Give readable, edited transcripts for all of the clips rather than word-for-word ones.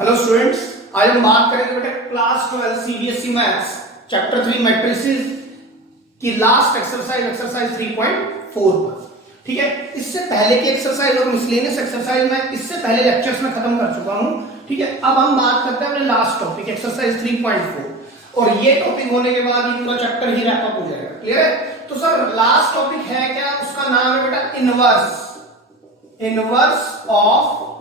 Hello students, आज हम बात करेंगे बेटा class 12 CBSE maths chapter 3 matrices की लास्ट एक्सरसाइज 3.4 पर। ठीक है, इससे पहले की एक्सरसाइज और मिसलेनियस एक्सरसाइज मैं इससे पहले लेक्चर्स में खत्म कर चुका हूं। ठीक है, अब हम बात करते हैं अपने लास्ट टॉपिक एक्सरसाइज 3.4 और ये टॉपिक होने के बाद ये पूरा चैप्टर ही रैप अप हो जाएगा। क्लियर है? तो सर लास्ट टॉपिक है क्या? उसका नाम है बेटा इनवर्स ऑफ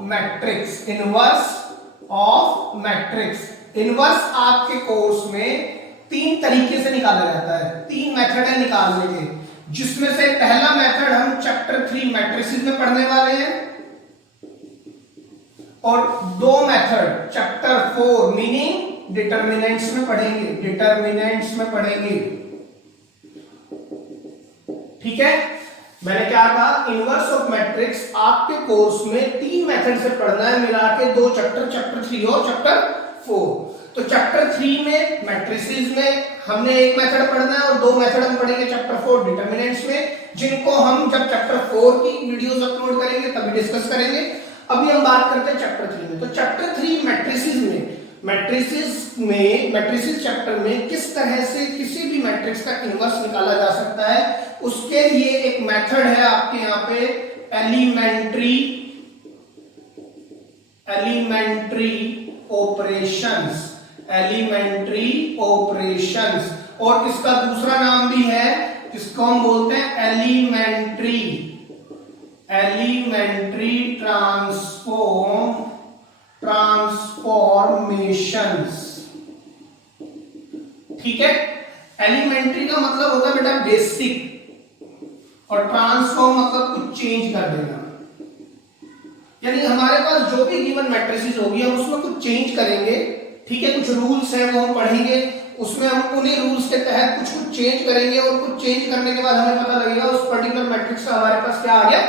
मैट्रिक्स। इनवर्स आपके कोर्स में तीन तरीके से निकाला जाता है, तीन मेथड है निकालने के, जिसमें से पहला मेथड हम चैप्टर 3 मैट्रिसेस में पढ़ने वाले हैं और दो मेथड चैप्टर 4 मीनिंग डिटरमिनेंट्स में पढ़ेंगे। ठीक है, मैंने क्या कहा? इनवर्स ऑफ मैट्रिक्स आपके कोर्स में तीन मेथड से पढ़ना है, मिला के दो चैप्टर 3 और चैप्टर 4। तो चैप्टर 3 में मैट्रिसेस में हमने एक मेथड पढ़ना है और दो मेथड हम पढ़ेंगे चैप्टर 4 डिटरमिनेंट्स में, जिनको हम जब चैप्टर 4 की वीडियोस अपलोड करेंगे तभी डिस्कस करेंगे। अभी हम बात करते हैं चैप्टर 3 में। तो चैप्टर 3 मैट्रिसेस चैप्टर में किस तरह से किसी भी मैट्रिक्स का इनवर्स निकाला जा सकता है, उसके लिए एक मेथड है आपके यहां पे एलिमेंट्री ऑपरेशंस, और इसका दूसरा नाम भी है, जिसको हम बोलते हैं एलिमेंट्री ट्रांसफॉर्मेशंस। ठीक है, एलिमेंट्री का मतलब होता है बेटा बेसिक और ट्रांसफॉर्म मतलब कुछ चेंज कर देना। यानी हमारे पास जो भी गिवन मैट्रिसेस होगी हम उसमें कुछ चेंज करेंगे। ठीक है, कुछ रूल्स हैं वो हम पढ़ेंगे, उसमें हम उन्हीं रूल्स के तहत कुछ चेंज करेंगे और कुछ चेंज करने के बाद हमें पता लगेगा उस पर्टिकुलर मैट्रिक्स का हमारे पास क्या आ गया,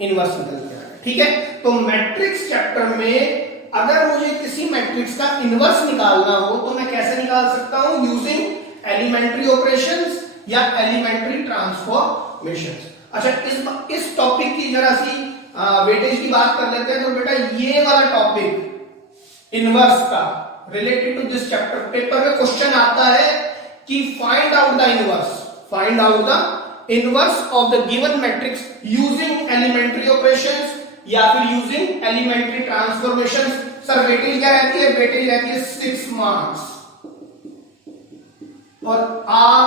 इनवर्स निकल गया। ठीक है, तो मैट्रिक्स चैप्टर में अगर मुझे किसी मैट्रिक्स का इनवर्स निकालना हो तो मैं कैसे निकाल सकता हूं? यूजिंग एलिमेंट्री ऑपरेशंस या एलिमेंट्री ट्रांसफॉर्मेशंस। अच्छा, इस टॉपिक की जरा सी वेटेज की बात कर लेते हैं। तो बेटा ये वाला टॉपिक इनवर्स का related to this chapter, paper में क्वेश्चन आता है कि find out the inverse of the given matrix using elementary operations या फिर using elementary transformations. Sir weightage क्या रहती है? वेटेज रहती है 6 मार्क्स। और आप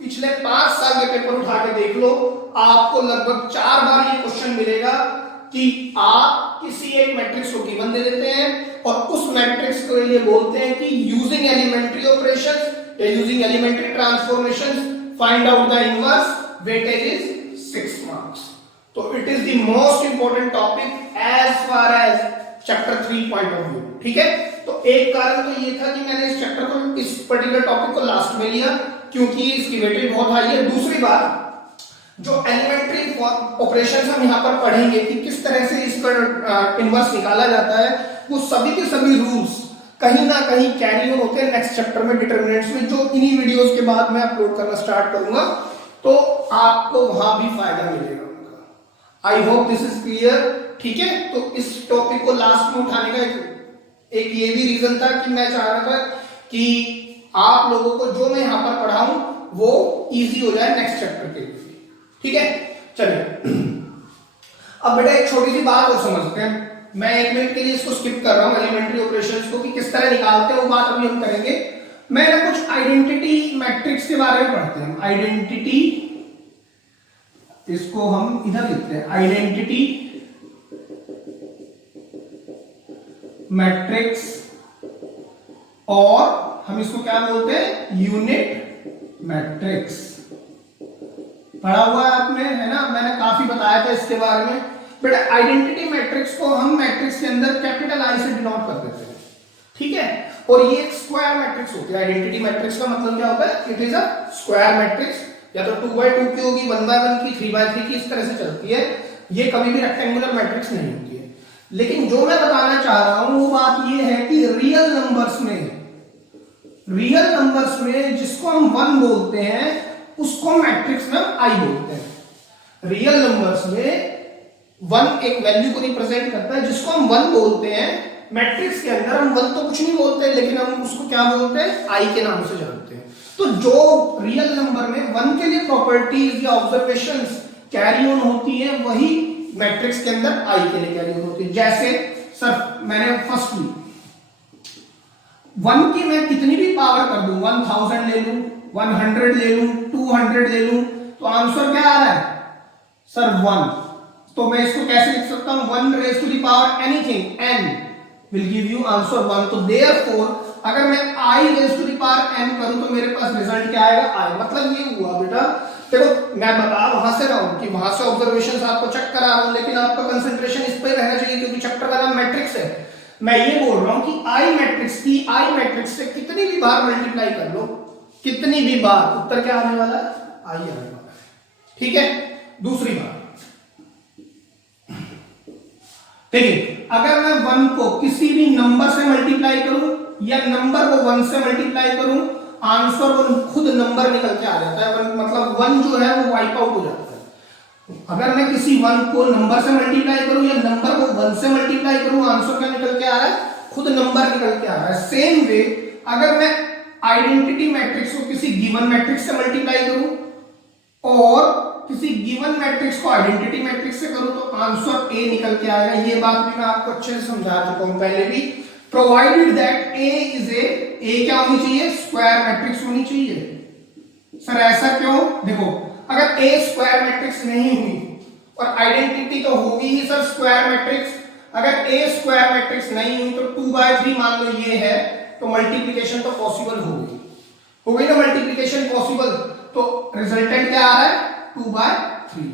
पिछले 5 साल के पेपर उठा के देख लो, आपको लगभग 4 बार ये क्वेश्चन मिलेगा कि आप किसी एक मैट्रिक्स को गिवन दे देते हैं और उस मैट्रिक्स को लिए बोलते हैं कि यूजिंग एलिमेंट्री ऑपरेशंस या using elementary transformations find out the inverse, weightage is 6 marks. तो it is the most important topic as far as chapter 3 point of view. ठीक है, तो एक कारण तो ये था कि मैंने इस चैप्टर को, इस पर्टिकुलर टॉपिक को लास्ट में लिया क्योंकि इसकी वेटेज बहुत हाई है। दूसरी बात, जो एलिमेंट्री ऑपरेशंस हम यहां पर पढ़ेंगे कि किस तरह से इस पर इनवर्स निकाला जाता है, वो सभी के सभी रूल्स कहीं ना कहीं कैरी ऑन होते हैं नेक्स्ट चैप्टर में डिटरमिनेंट्स में, जो इन्हीं वीडियोस के बाद मैं अपलोड करना स्टार्ट करूंगा, तो आपको वहां भी फायदा मिलेगा। I hope this is clear. ठीक है, तो इस टॉपिक को लास्ट में उठाने का एक ये भी रीजन था कि मैं चाह रहा था कि आप लोगों को जो मैं यहां पर पढ़ाऊं वो इजी हो जाए नेक्स्ट चैप्टर के लिए। ठीक है, चलिए अब बेटा एक छोटी सी बात और समझते हैं। मैं 1 मिनट के लिए इसको स्किप कर रहा हूं, एलिमेंट्री ऑपरेशंस को कि किस तरह निकालते हैं वो बात अभी हम करेंगे। मैं ना कुछ आइडेंटिटी मैट्रिक्स के बारे में पढ़ते हैं। आइडेंटिटी, इसको हम इधर लिखते हैं, आइडेंटिटी मैट्रिक्स, और हम इसको क्या बोलते हैं? Unit matrix. पढ़ा हुआ है आपने, है ना? मैंने काफी बताया था इसके बारे में। बेटा आइडेंटिटी मैट्रिक्स को हम मैट्रिक्स के अंदर कैपिटल आई से डिनोट कर देते हैं। ठीक है, और ये एक स्क्वायर मैट्रिक्स होती है। आइडेंटिटी मैट्रिक्स का मतलब क्या होता है? It is a square matrix, या तो 2x2 की होगी, 1x1 की, 3x3 की, इस तरह से चलती है। ये कभी भी रेक्टेंगुलर मैट्रिक्स नहीं होती है। लेकिन जो मैं बताना चाह रहा हूं वो बात ये है कि रियल नंबर्स में जिसको हम 1 बोलते हैं उसको मैट्रिक्स में आई बोलते हैं। रियल नंबर्स में 1 एक वैल्यू को रिप्रेजेंट करता है, जिसको हम 1 बोलते हैं मैट्रिक्स के अंदर हम वन तो कुछ नहीं बोलते, लेकिन हम उसको क्या बोलते हैं, आई के नाम से जानते हैं। तो जो रियल नंबर में वन के लिए प्रॉपर्टीज या ऑब्जर्वेशंस कैरी ऑन होती है, वही मैट्रिक्स के अंदर आई के लिए कैरी ऑन होती है। जैसे सर मैंने फर्स्टली वन की मैं कितनी भी पावर कर दूं, 1000 ले लूं, 100 ले लूं, 200 ले लूं, तो आंसर क्या आ रहा है सर 1। तो मैं इसको कैसे लिख सकता हूं, 1 raise to the power anything n will give you answer 1। तो देयरफॉर अगर मैं i raise to the power n करूं तो मेरे पास रिजल्ट क्या आएगा, i। मतलब ये हुआ बेटा, देखो मैं बता वहां से रहा हूं कि वहां से ऑब्जर्वेशंस आपको चेक करा रहा हूं, लेकिन आपका कंसंट्रेशन इस पे रहना चाहिए क्योंकि चैप्टर का नाम मैट्रिक्स है। मैं ये बोल रहा हूं कि आई मैट्रिक्स से कितनी भी बार मल्टीप्लाई कर लो, कितनी भी बार, उत्तर क्या आने वाला है, आई आने वाला है। ठीक है, दूसरी बात देखिए, अगर मैं 1 को किसी भी नंबर से मल्टीप्लाई करूं या नंबर को 1 से मल्टीप्लाई करूं, आंसर 1 खुद नंबर निकल के आ जाता है। मतलब 1 जो है वो वाइप आउट हो जाता है। अगर मैं किसी 1 को नंबर से मल्टीप्लाई करूं या नंबर को 1 से मल्टीप्लाई करूं, आंसर क्या निकल के आ रहा है, खुद नंबर निकल के आ रहा है। सेम वे अगर मैं आइडेंटिटी मैट्रिक्स को किसी गिवन मैट्रिक्स से मल्टीप्लाई करूं और किसी गिवन मैट्रिक्स को आइडेंटिटी मैट्रिक्स से करूं, तो आंसर ए निकल के आएगा। ये बात भी मैं आपको अच्छे से समझा चुका हूं पहले भी। Provided that A is a क्या होनी चाहिए, स्क्वायर मैट्रिक्स होनी चाहिए। सर ऐसा क्यों, देखो अगर ए स्क्वायर मैट्रिक्स नहीं हुई और आइडेंटिटी तो होगी ही सर स्क्वायर मैट्रिक्स, अगर ए स्क्वायर मैट्रिक्स नहीं हुई तो 2/3 मान लो ये है, तो मल्टीप्लिकेशन तो पॉसिबल हो गई ना, मल्टीप्लिकेशन पॉसिबल, तो रिजल्टेंट क्या आ रहा है 2/3।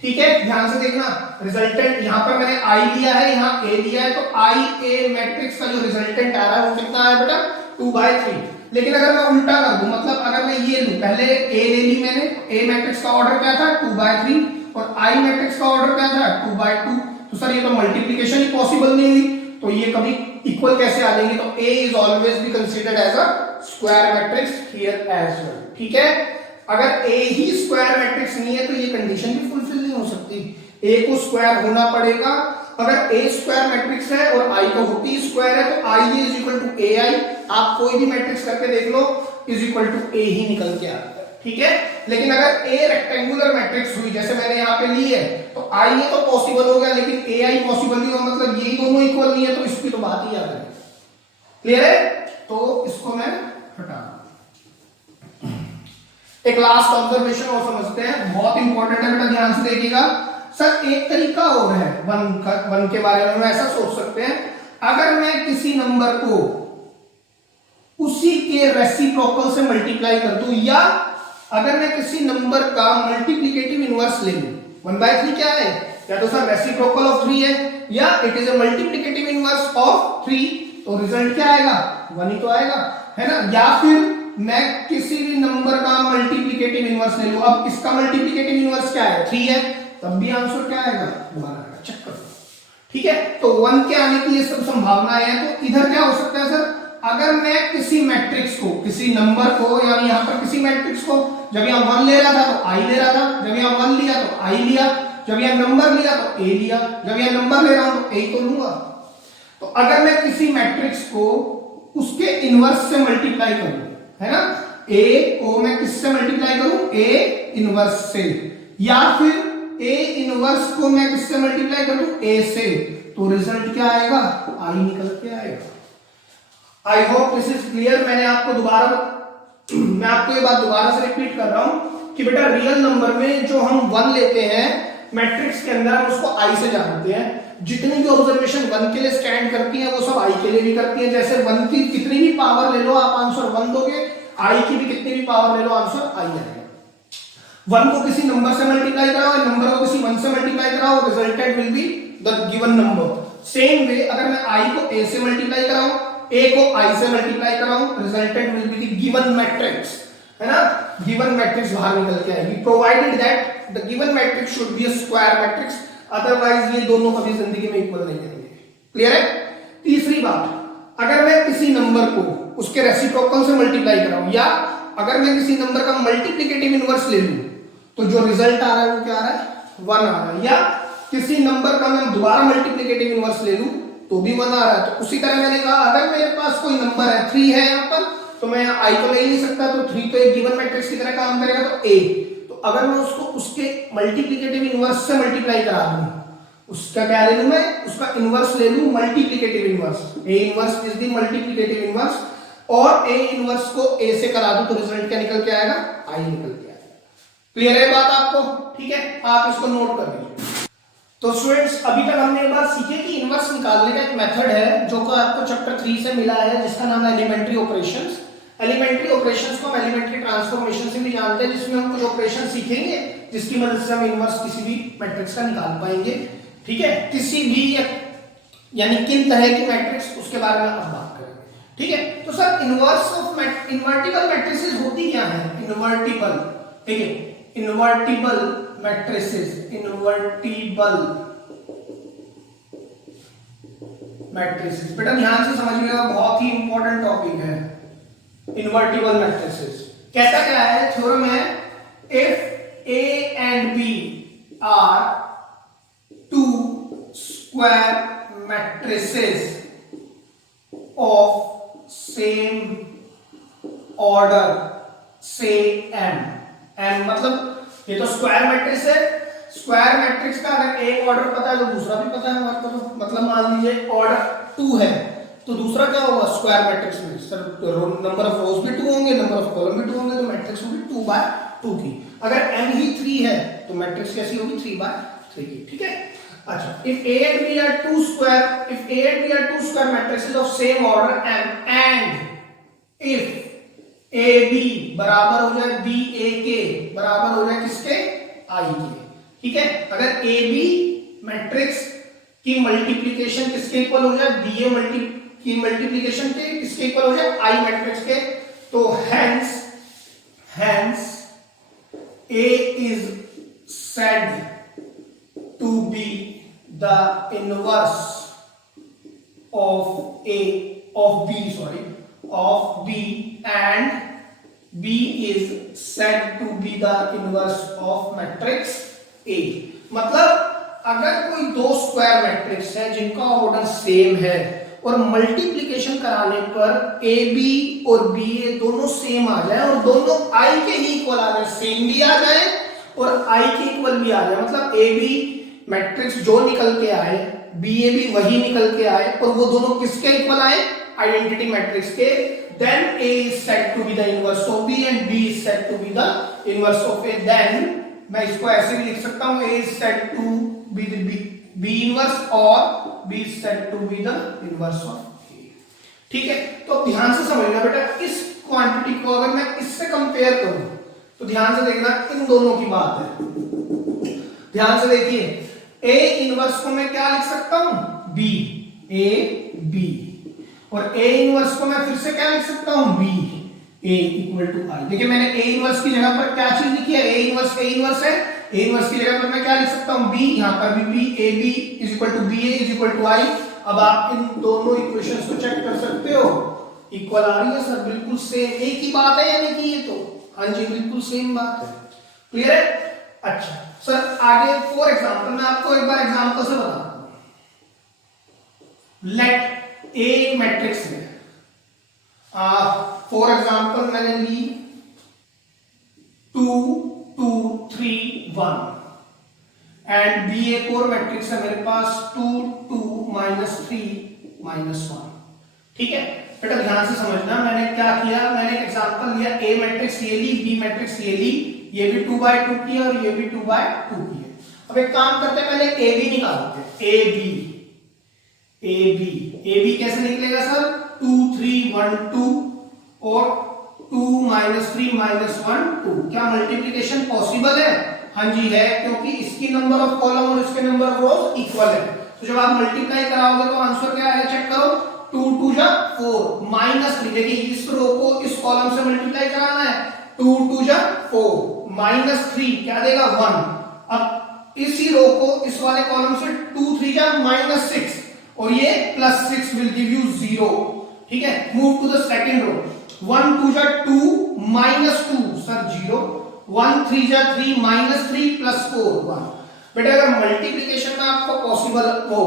ठीक है, ध्यान से देखना, रिजल्टेंट यहां पर मैंने आई लिया है, यहां ए लिया है, तो आई ए मैट्रिक्स का जो रिजल्टेंट आ रहा है वो कितना है बेटा 2/3। लेकिन अगर मैं उल्टा कर दूं, मतलब अगर मैं ये लूं, पहले ए ले ली मैंने, ए मैट्रिक्स का ऑर्डर क्या था 2/3 और आई मैट्रिक्स का ऑर्डर क्या था 2/2, तो सर ये तो मल्टीप्लिकेशन ही पॉसिबल नहीं हुई, तो ये कभी इक्वल कैसे आ जाएंगे, तो A is always be considered as a square matrix here as well. ठीक है, अगर ए ही स्क्वायर मैट्रिक्स नहीं है तो ये कंडीशन भी फुलफिल नहीं हो सकती, ए को स्क्वायर होना पड़ेगा। अगर ए स्क्वायर मैट्रिक्स है और आई तो होती स्क्वायर है, तो आई इज इक्वल टू ए आई, आप कोई भी मैट्रिक्स करके देख लो, इज इक्वल टू ए ही निकल के आता है। ठीक है, लेकिन अगर ए रेक्टेंगुलर मैट्रिक्स हुई जैसे मैंने यहाँ पे ली है, तो आई ए तो पॉसिबल हो गया, लेकिन ए आई पॉसिबल नहीं होगा, मतलब ये दोनों इक्वल नहीं है, तो इसकी तो बात ही याद है। क्लियर है, तो इसको मैं हटा, एक लास्ट ऑब्जर्वेशन और समझते हैं, बहुत इंपॉर्टेंट है बेटा, ध्यान से देखिएगा। सर एक तरीका और है वन के बारे में, ऐसा सोच सकते हैं, अगर मैं किसी नंबर को उसी के रेसिप्रोकल से मल्टीप्लाई कर दूं, या अगर मैं किसी नंबर का मल्टीप्लिकेटिव इनवर्स ले लूं, 1/3 क्या है, या तो सर रेसिप्रोकल ऑफ 3 है, या it is a multiplicative inverse of 3, तो रिजल्ट क्या आएगा 1 ही तो आएगा, है ना। या फिर मैं किसी भी नंबर का मल्टीप्लिकेटिव इनवर्स ले लूं, अब इसका मल्टीप्लिकेटिव इनवर्स क्या है 3 है, तब भी आंसर क्या आएगा 1 आएगा, चेक करो। ठीक है, तो 1 के आने की ये सब संभावनाएं हैं। तो इधर क्या हो सकता है सर, अगर मैं किसी मैट्रिक्स को, किसी नंबर को, यानी यहां पर किसी मैट्रिक्स को, जब यहां 1 ले रहा था तो आई ले रहा था, जब यहां 1 लिया तो आई लिया, जब यहां नंबर लिया तो ए लिया, जब यहां नंबर ले रहा हूं तो ए तो लूंगा। तो अगर मैं किसी मैट्रिक्स को उसके इनवर्स से मल्टीप्लाई करूं, है ना, ए को मैं किससे मल्टीप्लाई करूं, ए इनवर्स से, या फिर ए इनवर्स को मैं किससे मल्टीप्लाई करूं, ए से, तो रिजल्ट क्या आएगा, आई निकल के आएगा। I hope this is clear. मैं आपको ये बात दोबारा से रिपीट कर रहा हूं कि बेटा रियल नंबर में जो हम 1 लेते हैं मैट्रिक्स के अंदर, हम उसको आई से जानते हैं। जितनी भी ऑब्जर्वेशन 1 के लिए स्टैंड करती हैं वो सब आई के लिए भी करती हैं। जैसे 1 की कितनी भी पावर ले लो आप आंसर 1 दोगे, आई की भी कितनी भी पावर ले लो आंसर आई आएगा। 1 को किसी नंबर से मल्टीप्लाई कराओ, नंबर को किसी 1 से मल्टीप्लाई कराओ, resultant will be the given number. Same way अगर मैं आई को ए से मल्टीप्लाई कराऊं, ए को आई से मल्टीप्लाई कराऊं, resultant will be the given matrix, है ना, गिवन मैट्रिक्स बाहर निकल के आएगी, provided that the given matrix should be a square matrix, otherwise ये दोनों कभी जिंदगी में इक्वल नहीं करेंगे। क्लियर है। तीसरी बात, अगर मैं किसी नंबर को उसके रेसिप्रोकल से मल्टीप्लाई कराऊं, या अगर मैं किसी नंबर का मल्टीप्लिकेटिव इनवर्स ले लूं, तो जो रिजल्ट आ रहा है वो क्या आ रहा है 1 आ रहा है। या किसी नंबर का मैं दोबारा मल्टीप्लिकेटिव इनवर्स ले लूं तो भी 1 आ रहा है। तो उसी तरह मैंने कहा अगर मेरे पास कोई नंबर है 3 है यहाँ पर, तो मैं यहाँ i तो ले ही नहीं सकता, तो 3 तो एक गिवन मैट्रिक्स की तरह काम करेगा, तो a। तो अगर मैं उसको उसके मल्टीप्लिकेटिव इनवर्स से मल्टीप्लाई करा दूं, उसका क्या ले लूं मैं, उसका इनवर्स ले लूं, multiplicative inverse. a inverse is the multiplicative inverse, और a इनवर्स को a से करा दूं तो रिजल्ट क्या निकल के आएगा, i निकल के आएगा। क्लियर है बात आपको? ठीक है, आप इसको नोट कर लीजिए। तो स्टूडेंट्स अभी तक हमने एक बार सीखे कि इनवर्स निकालने का एक मेथड है जो कि आपको चैप्टर 3 से मिला है, जिसका नाम है एलिमेंट्री ऑपरेशंस। एलिमेंट्री ऑपरेशंस को हम एलिमेंट्री ट्रांसफॉर्मेशन से भी जानते हैं, जिसमें हम कुछ ऑपरेशन सीखेंगे जिसकी मदद से हम इनवर्स किसी भी मैट्रिक्स का निकाल पाएंगे। ठीक है, किसी भी यानी किन तरह की मैट्रिक्स, उसके बारे में अब बात करेंगे। ठीक है, तो sir inverse of invertible matrices होती क्या है? इनवर्टिबल, ठीक है, इनवर्टिबल मैट्रिसेस, इनवर्टिबल मैट्रिसेस बेटा ध्यान से समझिएगा, बहुत ही इंपॉर्टेंट टॉपिक है। इनवर्टिबल मैट्रिसेस कहता क्या है, थ्योरम है, if A and B are two square matrices of same order, say M मतलब ये तो स्क्वायर मैट्रिक्स है। स्क्वायर मैट्रिक्स का अगर एक ऑर्डर पता है तो दूसरा भी पता है, मतलब मान लीजिए ऑर्डर 2 है तो दूसरा क्या होगा स्क्वायर मैट्रिक्स में, सर नंबर ऑफ रोज भी 2 होंगे, नंबर ऑफ कॉलम भी 2 होंगे, तो मैट्रिक्स होगी 2/2 की। अगर m ही 3 है तो मैट्रिक्स कैसी होगी, 3/3 की। ठीक है, अच्छा, if A and B are two square matrices of same order m and if AB बराबर हो जाए BA के, बराबर हो जाए किसके, I के। ठीक है, अगर AB मैट्रिक्स की मल्टीप्लिकेशन किसके इक्वल हो जाए, BA की मल्टीप्लिकेशन के किसके इक्वल हो जाए, I मैट्रिक्स के, तो hence A is said to be the inverse of B and B is said to be the inverse of matrix A। मतलब अगर कोई दो स्क्वायर मैट्रिक्स है जिनका ऑर्डर सेम है और मल्टीप्लिकेशन कराने पर ए बी और बी ए दोनों सेम आ जाए और दोनों आई के ही इक्वल आ जाए, सेम भी आ जाए और आई के इक्वल भी आ जाए, मतलब ए बी मैट्रिक्स जो निकल के आए बी ए भी वही निकल के आए और वो दोनों किसके इक्वल आए, आइडेंटिटी मैट्रिक्स के, then A is said to be the inverse of B and B is said to be the inverse of A। then मैं इसको ऐसे भी लिख सकता हूं, A is said to be the B inverse और B is said to be the inverse of A। ठीक है, तो ध्यान से समझना बेटा, इस क्वांटिटी को अगर मैं इससे कंपेयर करूं तो ध्यान से देखना, इन दोनों की बात है, ध्यान से देखिए, A इनवर्स को मैं क्या लिख सकता हूं, B, A B, और A इनवर्स को मैं फिर से क्या लिख सकता हूं, B A equal to I। देखिए मैंने A इनवर्स की जगह पर क्या चीज लिखी है, A इनवर्स है, A इनवर्स की जगह पर मैं क्या लिख सकता हूं, B, यहां पर भी B, AB is equal to BA is equal to I। अब आप इन दोनों इक्वेशंस को चेक कर सकते हो, इक्वल आ रही है सर, बिल्कुल सेम, एक ही बात है यानी कि ये तो, हाँ जी बिल्कुल सेम बात है। क्लियर है? अच्छा सर आगे फॉर एग्जांपल मैं आपको एक बार एग्जांपल से बताता हूं। लेट ए मैट्रिक्स है, फॉर एग्जांपल मैंने ली 2 2 3 1 एंड बी एक और मैट्रिक्स है मेरे पास 2 2 -3 -1। ठीक है बेटा ध्यान से समझना, मैंने क्या किया, मैंने एग्जांपल लिया, ए मैट्रिक्स ये ली, बी मैट्रिक्स ये ली, ये भी 2/2 की है और ये भी 2/2 की है। अब एक काम करते हैं, पहले ए बी निकालते हैं, ए बी कैसे निकलेगा सर, 2 3 1 2 और 2 -3 -1 2। क्या मल्टीप्लिकेशन पॉसिबल है? हाँ जी है, क्योंकि इसकी नंबर ऑफ कॉलम और इसके नंबर ऑफ रोज इक्वल है। तो जब आप मल्टीप्लाई कराओगे तो आंसर क्या है, चेक करो, 2 2 जा 4 -3, देखिए इस रो को इस कॉलम से मल्टीप्लाई कराना है, 2 2 जा 4 -3 क्या देगा 1। अब इसी रो को इस वाले कॉलम से 2 3 जा -6 और ये +6 विल गिव यू 0। ठीक है, move to the second row, 1 2 जा 2 -2 सर 0, 1 3 जा 3 -3 +4 1। बेटा अगर मल्टीप्लिकेशन में आपको पॉसिबल हो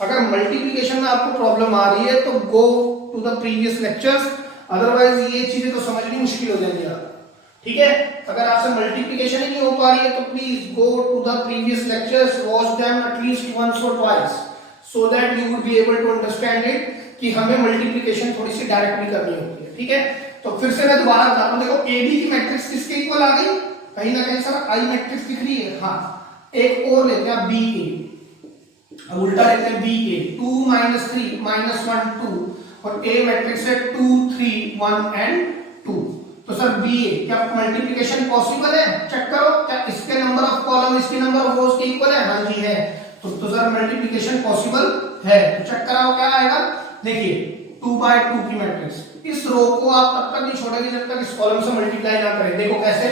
अगर मल्टीप्लिकेशन में आपको प्रॉब्लम आ रही है तो go to the previous lectures, otherwise ये चीजें तो समझनी मुश्किल हो जाएंगी आप। ठीक है, अगर आपसे मल्टीप्लिकेशन ही नहीं हो पा रही है तो please go to the previous lectures, watch them at least once और twice, so that you would be able to understand it कि हमें मल्टीप्लिकेशन थोड़ी सी डायरेक्टली करनी होती है। ठीक है, तो फिर से मैं दोबारा बताता हूं, देखो ए बी की मैट्रिक्स किसके इक्वल आ गई, कहीं ना कहीं सर आई मैट्रिक्स दिख रही है। हाँ, एक और लेते हैं बी ए, अब उल्टा लेते हैं बी ए, 2 3 -1 2, और ए मैट्रिक्स है 2 3 1 एंड 2। तो सर बी ए, क्या मल्टीप्लिकेशन पॉसिबल है? चेक करो, क्या इसके नंबर ऑफ कॉलम इसके नंबर ऑफ रोज के इक्वल है? हाँ जी है। तो सर मल्टीप्लिकेशन पॉसिबल है। तो चेक कराओ क्या आएगा। देखिए 2/2 की मैट्रिक्स, इस रो को आप तब तक नहीं छोड़ेंगे जब तक इस कॉलम से मल्टीप्लाई ना करें। देखो कैसे,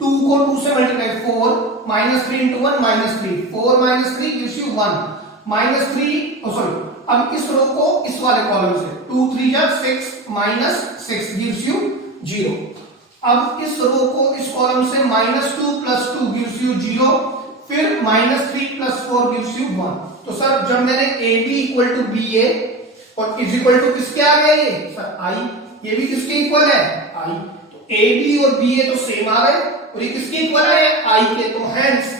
2 को 2 से multiply, 4 -3 into 1 -3, 4 -3 gives you 1, -3 sorry, अब इस रो को इस वाले कॉलम से 2 3 जा 6 -6 gives you 0। अब इस रो को इस कॉलम से -2 + 2 gives you 0, फिर -3 + 4 gives you 1। तो सर जब मैंने AB इक्वल टू BA और इज इक्वल टू किसके आ गए सर I, ये भी किसके इक्वल है I, तो AB और BA तो सेम आ गए, और ये किसके इक्वल है I के। तो hence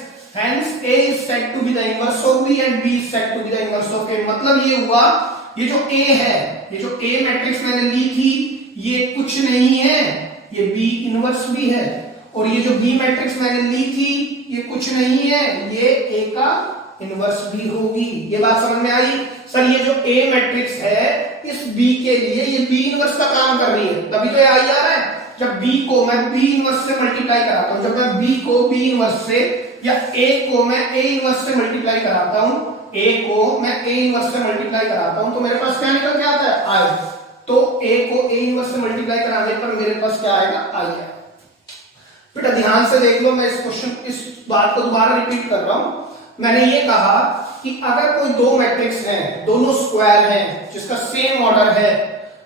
A is said to be the inverse of B and B is said to be the inverse of A। मतलब ये हुआ, ये जो A है, ये जो A मैट्रिक्स मैंने ली थी, ये कुछ नहीं है, ये B इनवर्स भी है, और ये जो B मैट्रिक्स मैंने ली थी ये कुछ नहीं है, ये A का इनवर्स भी होगी। ये बात समझ में आई सर? ये जो A मैट्रिक्स है इस B के लिए ये B इनवर्स का काम कर रही है, तभी तो ये आई आ रहा है। जब B को मैं B इनवर्स से मल्टीप्लाई कराता हूं, जब मैं B को B इनवर्स से या A को मैं A इनवर्स से मल्टीप्लाई कराता हूं, A को मैं A इनवर्स से मल्टीप्लाई कराता हूं, तो मेरे पास क्या निकल के आता है I। तो A को A इनवर्स से मल्टीप्लाई कराने पर मेरे पास क्या आएगा I है। बेटा ध्यान से देख लो, मैं इस बात को दोबारा रिपीट कर रहा हूं। मैंने ये कहा कि अगर कोई दो मैट्रिक्स हैं, दोनों स्क्वायर हैं, जिसका सेम ऑर्डर है,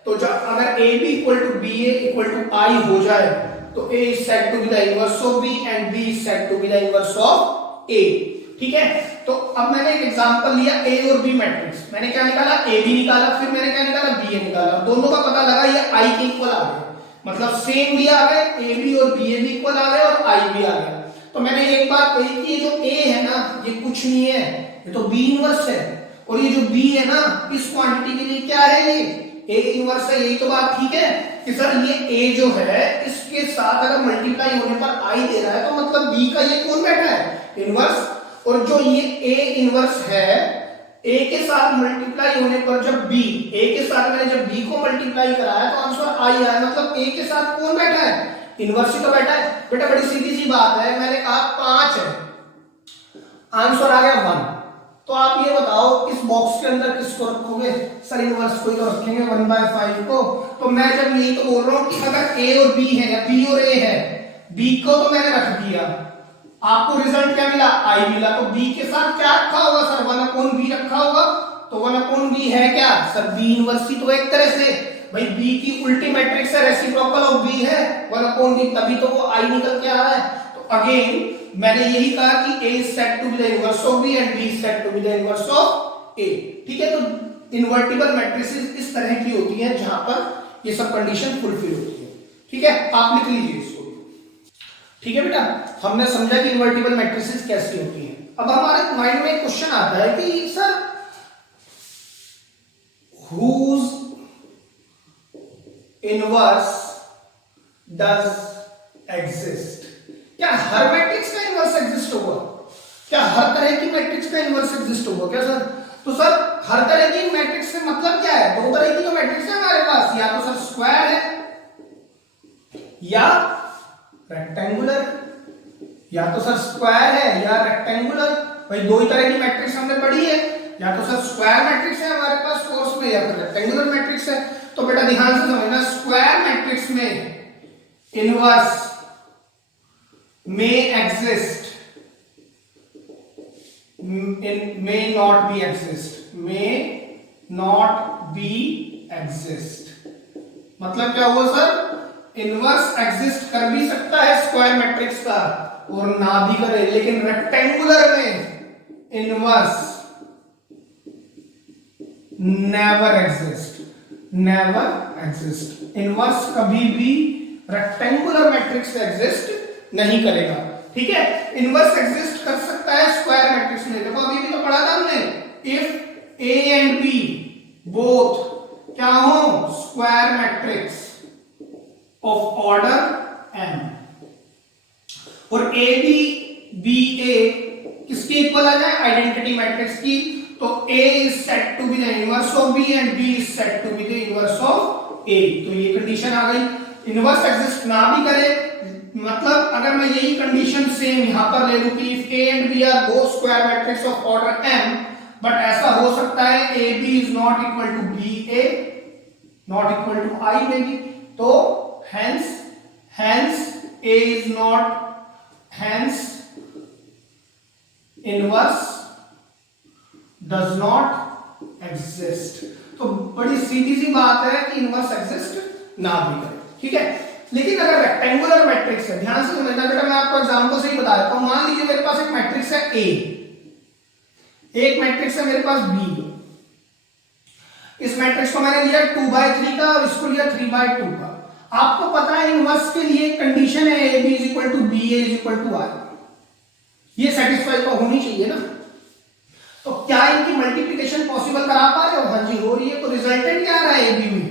तो जब अगर AB equal to BA equal to I हो जाए तो A is said to be the inverse of B and B is said to be the inverse of A। ठीक है, तो अब मैंने एक एग्जांपल लिया A और B मैट्रिक्स, मैंने क्या निकाला AB निकाला, फिर मैंने क्या निकाला BA निकाला, दोनों का पता लगा ये I के इक्वल आ गए, मतलब सेम भी आ गए, AB और BA भी इक्वल आ गए और I भी आ गया। तो मैंने एक बात कही कि ये जो A है ना ये कुछ नहीं है, ये तो B इनवर्स है, और ये जो B है ना इस क्वांटिटी के लिए क्या है, ये A इनवर्स है। यही तो बात ठीक है कि सर ये A जो है इसके साथ अगर मल्टीप्लाई होने पर I दे रहा है तो मतलब B का ये कौन बैठा है इनवर्स, और जो ये A इनवर्स है A के साथ मल्टीप्लाई होने पर जब B, A के साथ मैंने जब B को मल्टीप्लाई कराया तो आंसर I आया, मतलब A के साथ कौन बैठा है इनवर्स ही तो बैठा है। बेटा बड़ी सीधी सी बात है, मैंने कहा 5 है, आंसर आ गया 1, तो आप ये बताओ इस बॉक्स के अंदर किसको रखोगे सर इनवर्स को ही तो रखेंगे 1/5 को। तो मैं जब यही तो बोल रहा हूं कि अगर A और B है या B और A है, B को तो मैंने रख दिया, आपको रिजल्ट क्या मिला I मिला, तो B के साथ क्या रखा होगा सर 1/B रखा होगा, तो 1/B है क्या सर B इनवर्स ही तो एक तरह से भाई B की उल्टी मैट्रिक्स है, रेसिप्रोकल ऑफ B है 1/B, तभी तो वो I निकल के आ रहा है। तो अगेन मैंने यही कहा कि A is said to be the inverse of B and B is said to be the inverse of A। ठीक है, तो इन्वर्टिबल मैट्रिसेस इस तरह की होती हैं जहां पर ये सब कंडीशन फुलफिल होती है। ठीक है, आप लिख लीजिए इसको। ठीक है बेटा, हमने समझा कि इन्वर्टिबल मैट्रिसेस कैसी होती हैं। अब हमारे माइंड में एक क्वेश्चन आता है कि sir whose inverse does exist, क्या हर मैट्रिक्स का इनवर्स एग्जिस्ट होगा, क्या हर तरह की मैट्रिक्स का इनवर्स एग्जिस्ट होगा क्या सर? तो सर हर तरह की मैट्रिक्स से मतलब क्या है, दो तरह की तो मैट्रिक्स है हमारे पास, या तो सर स्क्वायर है या रेक्टेंगुलर, या तो सर स्क्वायर है या रेक्टेंगुलर। भाई दो ही तरह की मैट्रिक्स हमने पढ़ी है, या तो सर स्क्वायर मैट्रिक्स है हमारे पास कोर्स में, या फिर रेक्टेंगुलर मैट्रिक्स है। तो बेटा ध्यान से समझना, स्क्वायर मैट्रिक्स में inverse may exist, may not be exist, may not be exist, मतलब क्या हुआ सर, इनवर्स एग्जिस्ट कर भी सकता है स्क्वायर मैट्रिक्स का और ना भी करे, लेकिन रेक्टेंगुलर में inverse never exist, never exist. Inverse कभी भी रेक्टेंगुलर मैट्रिक्स में एग्जिस्ट नहीं करेगा, ठीक है। इनवर्स एग्जिस्ट कर सकता है स्क्वायर मैट्रिक्स में। देखो अभी भी तो पढ़ा था हमने, if A and B both क्या हो, square matrix of order M, और ए बी ए किसके इक्वल आ जाए, आइडेंटिटी मैट्रिक्स की, तो A is said to be the inverse of B and B is said to be the inverse of A। तो ये condition आ गई। इनवर्स एग्जिस्ट ना भी करे, मतलब अगर मैं यही कंडीशन सेम यहां पर ले लूं कि if A and B are both square matrix of order m, but ऐसा हो सकता है AB is not equal to BA, not equal to I maybe, तो hence A is not, hence inverse does not exist। तो बड़ी सीधी सी बात है कि इनवर्स एग्जिस्ट ना भी करे, ठीक है। लेकिन अगर रेक्टेंगुलर मैट्रिक्स है, ध्यान से समझना बेटा, मैं आपको एग्जांपल से ही बता देता हूं। मान लीजिए मेरे पास एक मैट्रिक्स है ए, एक मैट्रिक्स है मेरे पास बी। इस मैट्रिक्स को मैंने लिया 2/3 का और इसको लिया 3/2 का। आपको पता है इनवर्स के लिए कंडीशन है A B is equal to B A is equal to I, ये सेटिस्फाई तो होनी चाहिए ना। तो क्या इनकी मल्टीप्लिकेशन पॉसिबल करा पा रहे हो? हाँ जी हो रही है। तो रिजल्टेंट क्या आ रहा है ए बी में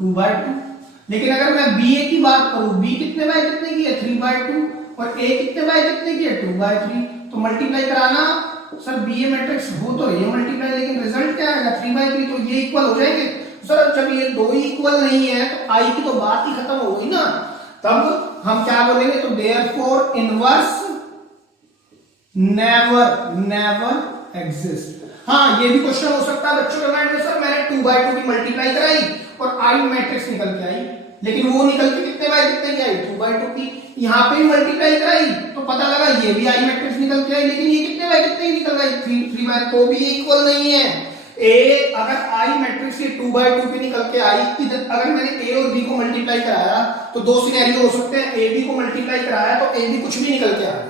2/2। लेकिन अगर मैं बी ए की बात करूं, बी कितने बाय कितने की है 3/2 और ए कितने बाय कितने की है 2/3, तो मल्टीप्लाई कराना सर बी ए मैट्रिक्स हो तो ये मल्टीप्लाई, लेकिन रिजल्ट क्या आएगा 3/3, तो ये इक्वल हो जाएंगे। सर जब ये दो ही इक्वल नहीं है तो आई की तो बात ही खत्म हो गई ना। तब हम क्या बोलेंगे, तो देयरफॉर इनवर्स नेवर एग्जिस्ट। हाँ ये भी क्वेश्चन हो सकता है बच्चों के माइंड में, सर मैंने 2/2 की मल्टीप्लाई कराई और आई मैट्रिक्स निकल के आई, लेकिन वो निकल के कितने बाय कितने की आई 2/2 की। यहाँ पे मल्टीप्लाई कराई तो पता लगा ये भी आई मैट्रिक्स निकल के आई, लेकिन ये कितने बाय कितने की निकल गई 3/, तो भी इक्वल नहीं है। ए अगर आई मैट्रिक्स ये 2/2 की निकल के आई, अगर मैंने ए और बी को मल्टीप्लाई कराया तो दो सिनेरियो हो सकते हैं। ए बी को मल्टीप्लाई कराया तो ए बी कुछ भी निकल के आ गया,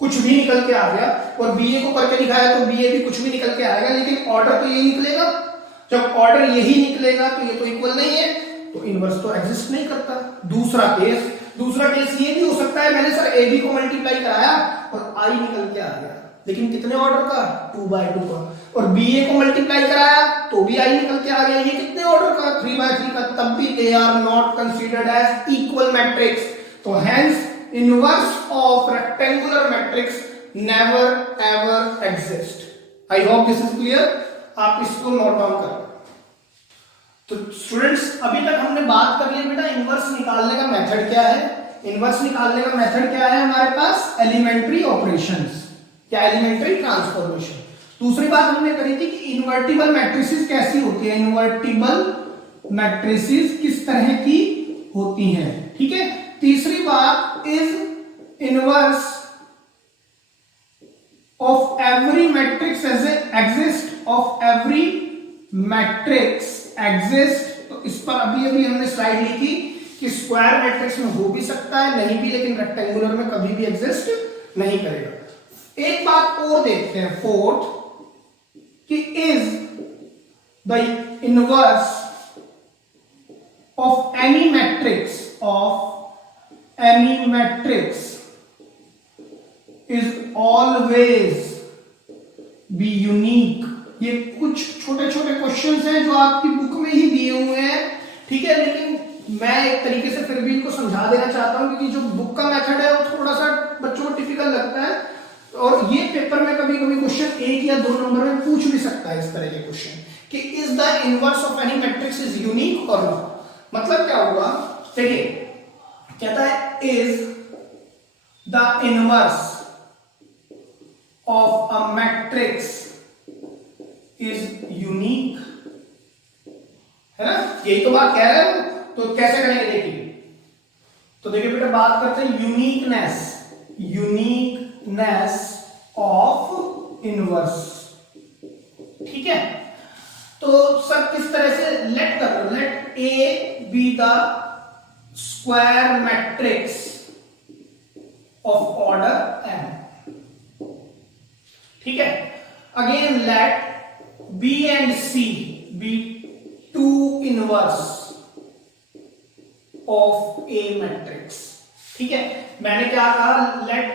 कुछ भी निकल के आ गया, और बी ए को करके दिखाया तो बी ए भी कुछ भी निकल के आएगा, लेकिन ऑर्डर तो यही निकलेगा। जब ऑर्डर यही निकलेगा तो ये तो इक्वल नहीं है, तो इनवर्स तो एग्जिस्ट नहीं करता। दूसरा केस ये भी हो सकता है, मैंने सर ए बी को मल्टीप्लाई कराया और आई निकल के आ गया, लेकिन कितने ऑर्डर का 2/2 का, और बी ए को मल्टीप्लाई कराया तो भी आई निकल के आ गया, ये कितने ऑर्डर का 3/3 का, तब भी they are not considered as equal matrix. तो hence inverse of rectangular matrix never ever exist। I hope this is clear। आप इसको नोट डाउन करें। तो स्टूडेंट्स अभी तक हमने बात कर ली बेटा इनवर्स निकालने का मेथड क्या है। इनवर्स निकालने का मेथड क्या है हमारे पास, एलिमेंट्री ऑपरेशंस या एलिमेंट्री ट्रांसफॉर्मेशन। दूसरी बात हमने करी थी कि इन्वर्टिबल मैट्रिसेस कैसी होती है, इन्वर्टिबल मैट्रिसेस किस तरह की होती हैं, ठीक है। तीसरी बात is inverse of every matrix exist, of every matrix exist. तो इस पर अभी अभी हमने स्लाइड ली थी कि स्क्वायर मैट्रिक्स में हो भी सकता है नहीं भी, लेकिन रेक्टेंगुलर में कभी भी एग्जिस्ट नहीं करेगा। एक बात और देखते हैं फोर्थ, कि is the inverse of any matrix is always be unique। ये कुछ छोटे छोटे क्वेश्चंस हैं जो आपकी बुक में ही दिए हुए हैं, ठीक है, लेकिन मैं एक तरीके से फिर भी इनको समझा देना चाहता हूं, क्योंकि जो बुक का मेथड है वो थोड़ा सा बच्चों को टिपिकल लगता है, और ये पेपर में कभी कभी क्वेश्चन 1 या 2 नंबर में पूछ भी सकता है इस तरह के क्वेश्चन कि is the inverse of any matrix is unique और नॉट। मतलब क्या हुआ, देखिए कहता है is the inverse of a matrix is unique, है ना, यही तो बात कह रहे हो। तो कैसे करेंगे देखिए, तो देखिए बेटा बात करते हैं यूनिकनेस ऑफ इनवर्स, ठीक है। तो सब किस तरह से लेट कर लो, let A be the square matrix of order m, ठीक है। Again let B and C be two inverse of A matrix. ठीक है, मैंने क्या कहा, let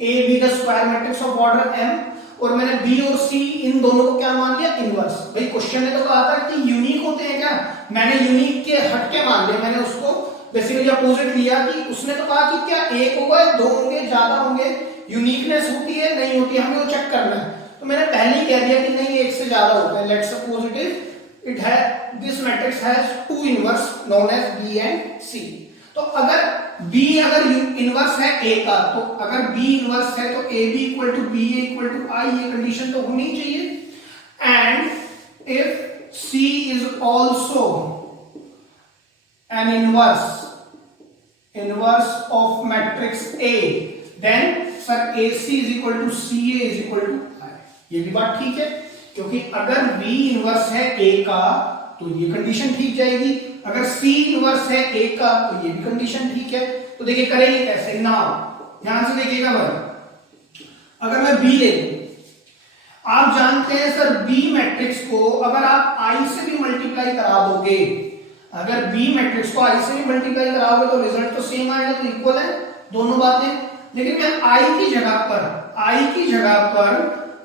A be the square matrix of order M, और मैंने बी और सी इन दोनों को क्या मान लिया, इनवर्स। भाई क्वेश्चन ने तो कहा था कि यूनिक होते हैं क्या, मैंने यूनिक के हटके मान लिया, मैंने उसको बेसिकली अपोजिट लिया कि उसने तो कहा कि क्या एक होगा, दो होंगे, ज्यादा होंगे, यूनिकनेस होती है नहीं होती है, हमें वो चेक करना है। तो मैंने पहले ही कह दिया कि नहीं एक से ज्यादा होता है। लेट्स सपोज इट है this matrix has two inverse known as B and C. तो अगर B अगर इनवर्स है A का, तो अगर B इनवर्स है तो AB equal to B equal to I, ये कंडीशन तो होनी चाहिए। And if C is also an inverse of matrix A, then sir AC is equal to CA is equal to I। ये भी बात ठीक है, क्योंकि अगर B इनवर्स है A का तो ये कंडीशन ठीक जाएगी, अगर C इनवर्स है A का तो ये भी कंडीशन ठीक है। तो देखिए करेंगे कैसे, नाउ ध्यान से देखिएगा भाई, अगर मैं B ले लूं, आप जानते हैं सर B मैट्रिक्स को अगर आप I से भी मल्टीप्लाई करा दोगे, अगर B मैट्रिक्स को I से भी मल्टीप्लाई कराओगे तो रिजल्ट तो सेम आएगा, तो इक्वल है दोनों बातें। लेकिन मैं I की जगह पर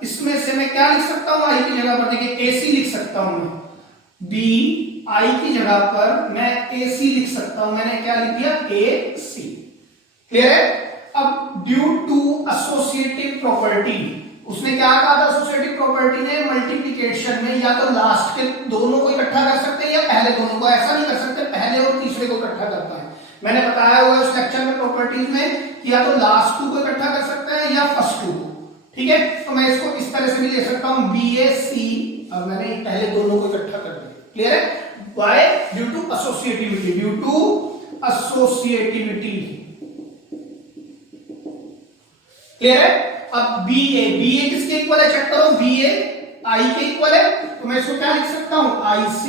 इसमें से मैं क्या लिख सकता हूं, I की जगह पर देखिए AC लिख सकता हूं मैं, B I की जगह पर मैं AC लिख सकता हूं, मैंने क्या लिख दिया AC। क्लियर है। अब ड्यू टू एसोसिएटिव प्रॉपर्टी, उसने क्या कहा था, एसोसिएटिव प्रॉपर्टी ने मल्टीप्लिकेशन में या तो लास्ट के दोनों को इकट्ठा कर सकते हैं या पहले दोनों को, ऐसा नहीं कर सकते पहले और तीसरे को इकट्ठा करता है। मैंने बताया हुआ उस लेक्चर में प्रॉपर्टीज में कि या तो लास्ट टू को इकट्ठा कर सकते हैं या फर्स्ट टू को। ठीक है, तो मैं इसको इस तरह से भी ले सकता हूं BAC, और मैंने पहले दोनों को इकट्ठा कर दिया। क्लियर है, by due to associativity, clear है। अब BA किसके इक्वल है, चेक करो, BA I के इक्वल है, तो मैं इसको क्या लिख सकता हूं IC,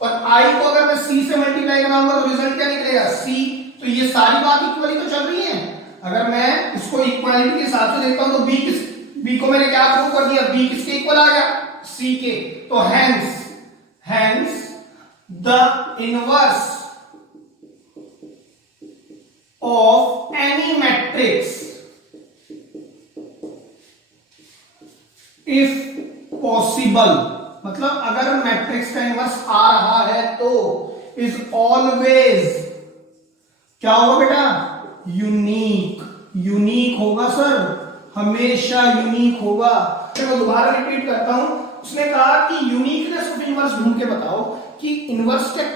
और I को अगर मैं C से मल्टीप्लाई कराऊंगा तो रिजल्ट क्या निकलेगा C। तो ये सारी बात इक्वली तो चल रही है। अगर मैं इसको इक्वालिटी के हिसाब से देखता हूं तो B को मैंने क्या प्रूव कर दिया, B किसके इक्वल आ गया, C के। तो hence the inverse of any matrix if possible, मतलब अगर मैट्रिक्स का इनवर्स आ रहा है तो इज ऑलवेज क्या होगा बेटा, यूनिक होगा सर, हमेशा यूनिक होगा। मैं दोबारा रिपीट करता हूं, उसने कहा कि यूनिकनेस ऑफ इनवर्स ढूंढ के बताओ कि इनवर्स क्या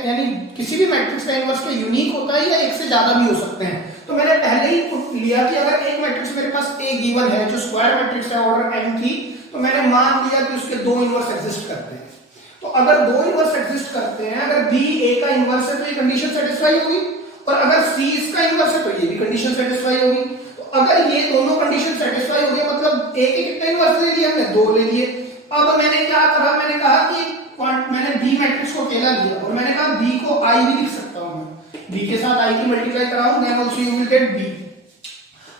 यानी किसी भी मैट्रिक्स का इनवर्स क्या यूनिक होता है या एक से ज्यादा भी हो सकते हैं। तो मैंने पहले ही लिया कि अगर एक मैट्रिक्स मेरे पास A गिवन है जो स्क्वायर मैट्रिक्स है ऑर्डर m की, तो मैंने मान लिया कि उसके दो इनवर्स एग्जिस्ट करते हैं। तो अगर दो इनवर्स एग्जिस्ट करते हैं, अगर B A का इनवर्स है तो ये कंडीशन सेटिस्फाई होगी, और अगर C इसका इनवर्स है तो ये भी कंडीशन सेटिस्फाई होगी। तो अगर ये दोनों कंडीशन सेटिस्फाई हो गई, मतलब A के कितने इनवर्स ले लिए हमने, दो ले लिए। अब मैंने क्या करा, मैंने कहा कि मैंने B मैट्रिक्स को अकेला लिया और मैंने कहा B को I भी लिख सकता हूं मैं, B के साथ I की मल्टीप्लाई कराऊं, then also you will get B।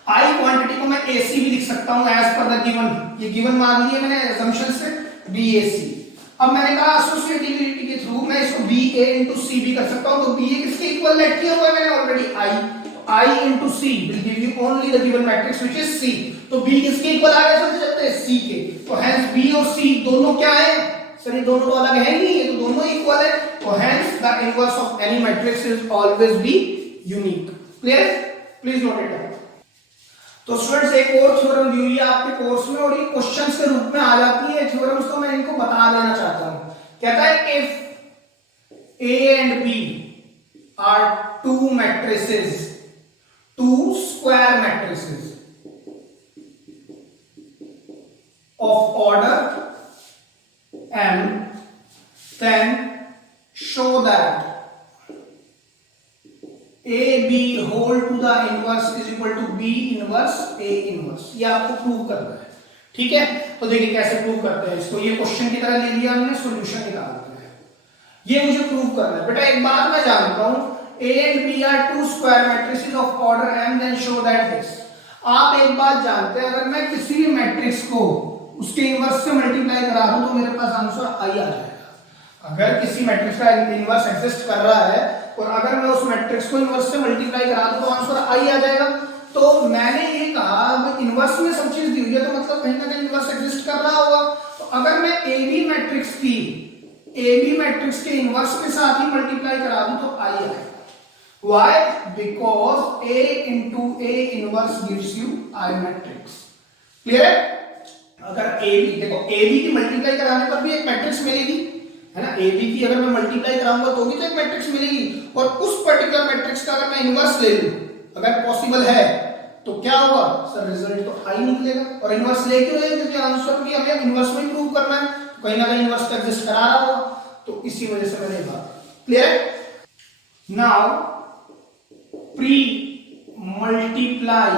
I quantity को मैं AC भी लिख सकता हूं एज पर द गिवन, ये गिवन मान लिए मैंने असम्पशन से BAC। अब मैंने कहा एसोसिएटिविटी के थ्रू मैं इसको BA into C भी कर सकता हूं, तो BA किसके इक्वल लेट किया हुआ है मैंने already I into C will give you only the given matrix which is C। तो B किसके इक्वल आ गया, समझ सकते हैं C के। तो hence B और C दोनों क्या है सर, ये दोनों तो अलग है नहीं, ये तो दोनों इक्वल है। तो hence the inverse of any matrix is always be unique। Clear, please note it down. तो स्टूडेंट्स एक और थ्योरम दी हुई है आपके कोर्स में, और ये क्वेश्चंस के रूप में आ जाती है थ्योरम्स, तो मैं इनको बता देना चाहता हूं। कहता है if A and B are two matrices, two square matrices of order m, then show that AB whole to the inverse is equal to B inverse A inverse। ये आपको प्रूव करना है। ठीक है, तो देखिए कैसे प्रूव करते हैं इसको। ये क्वेश्चन की तरह ले लिया हमने, सॉल्यूशन निकालते हैं। ये मुझे प्रूव करना है। बेटा एक बात मैं जानता हूं, A and B are two square matrices of order m, then show that this। आप एक बात जानते हैं, अगर मैं किसी भी मैट्रिक्स को उसके इनवर्स से मल्टीप्लाई करा दूं तो मेरे पास आंसर आई आ जाएगा। अगर किसी मैट्रिक्स का इनवर्स एग्जिस्ट कर रहा है और अगर मैं उस मैट्रिक्स को इनवर्स से मल्टीप्लाई करा दूं तो आंसर आई आ जाएगा। तो मैंने ये कहा इनवर्स में सब चीज दी हुई है तो मतलब कहीं ना कहीं इनवर्स एग्जिस्ट कर रहा होगा। तो अगर मैं AB मैट्रिक्स के इनवर्स के साथ ही मल्टीप्लाई करा दूं तो आई आएगा। Why? Because A into A inverse gives you I matrix. Clear है? अगर AB देखो AB की मल्टीप्लाई कराने पर भी एक मैट्रिक्स मिलेगी, है ना। AB की अगर मैं मल्टीप्लाई कराऊंगा तो भी तो एक मैट्रिक्स मिलेगी, और उस पर्टिकुलर मैट्रिक्स का अगर मैं इनवर्स ले लूं, अगर पॉसिबल है, तो क्या होगा सर, रिजल्ट तो आई निकलेगा। और इनवर्स ले क्यों रहे, क्योंकि आंसर भी हमें इनवर्स में प्रूव करना है, तो कहीं ना कहीं इनवर्स तो एग्जिस्ट करा रहा होगा, तो इसी वजह से मैंने बात। क्लियर है? Now pre-multiply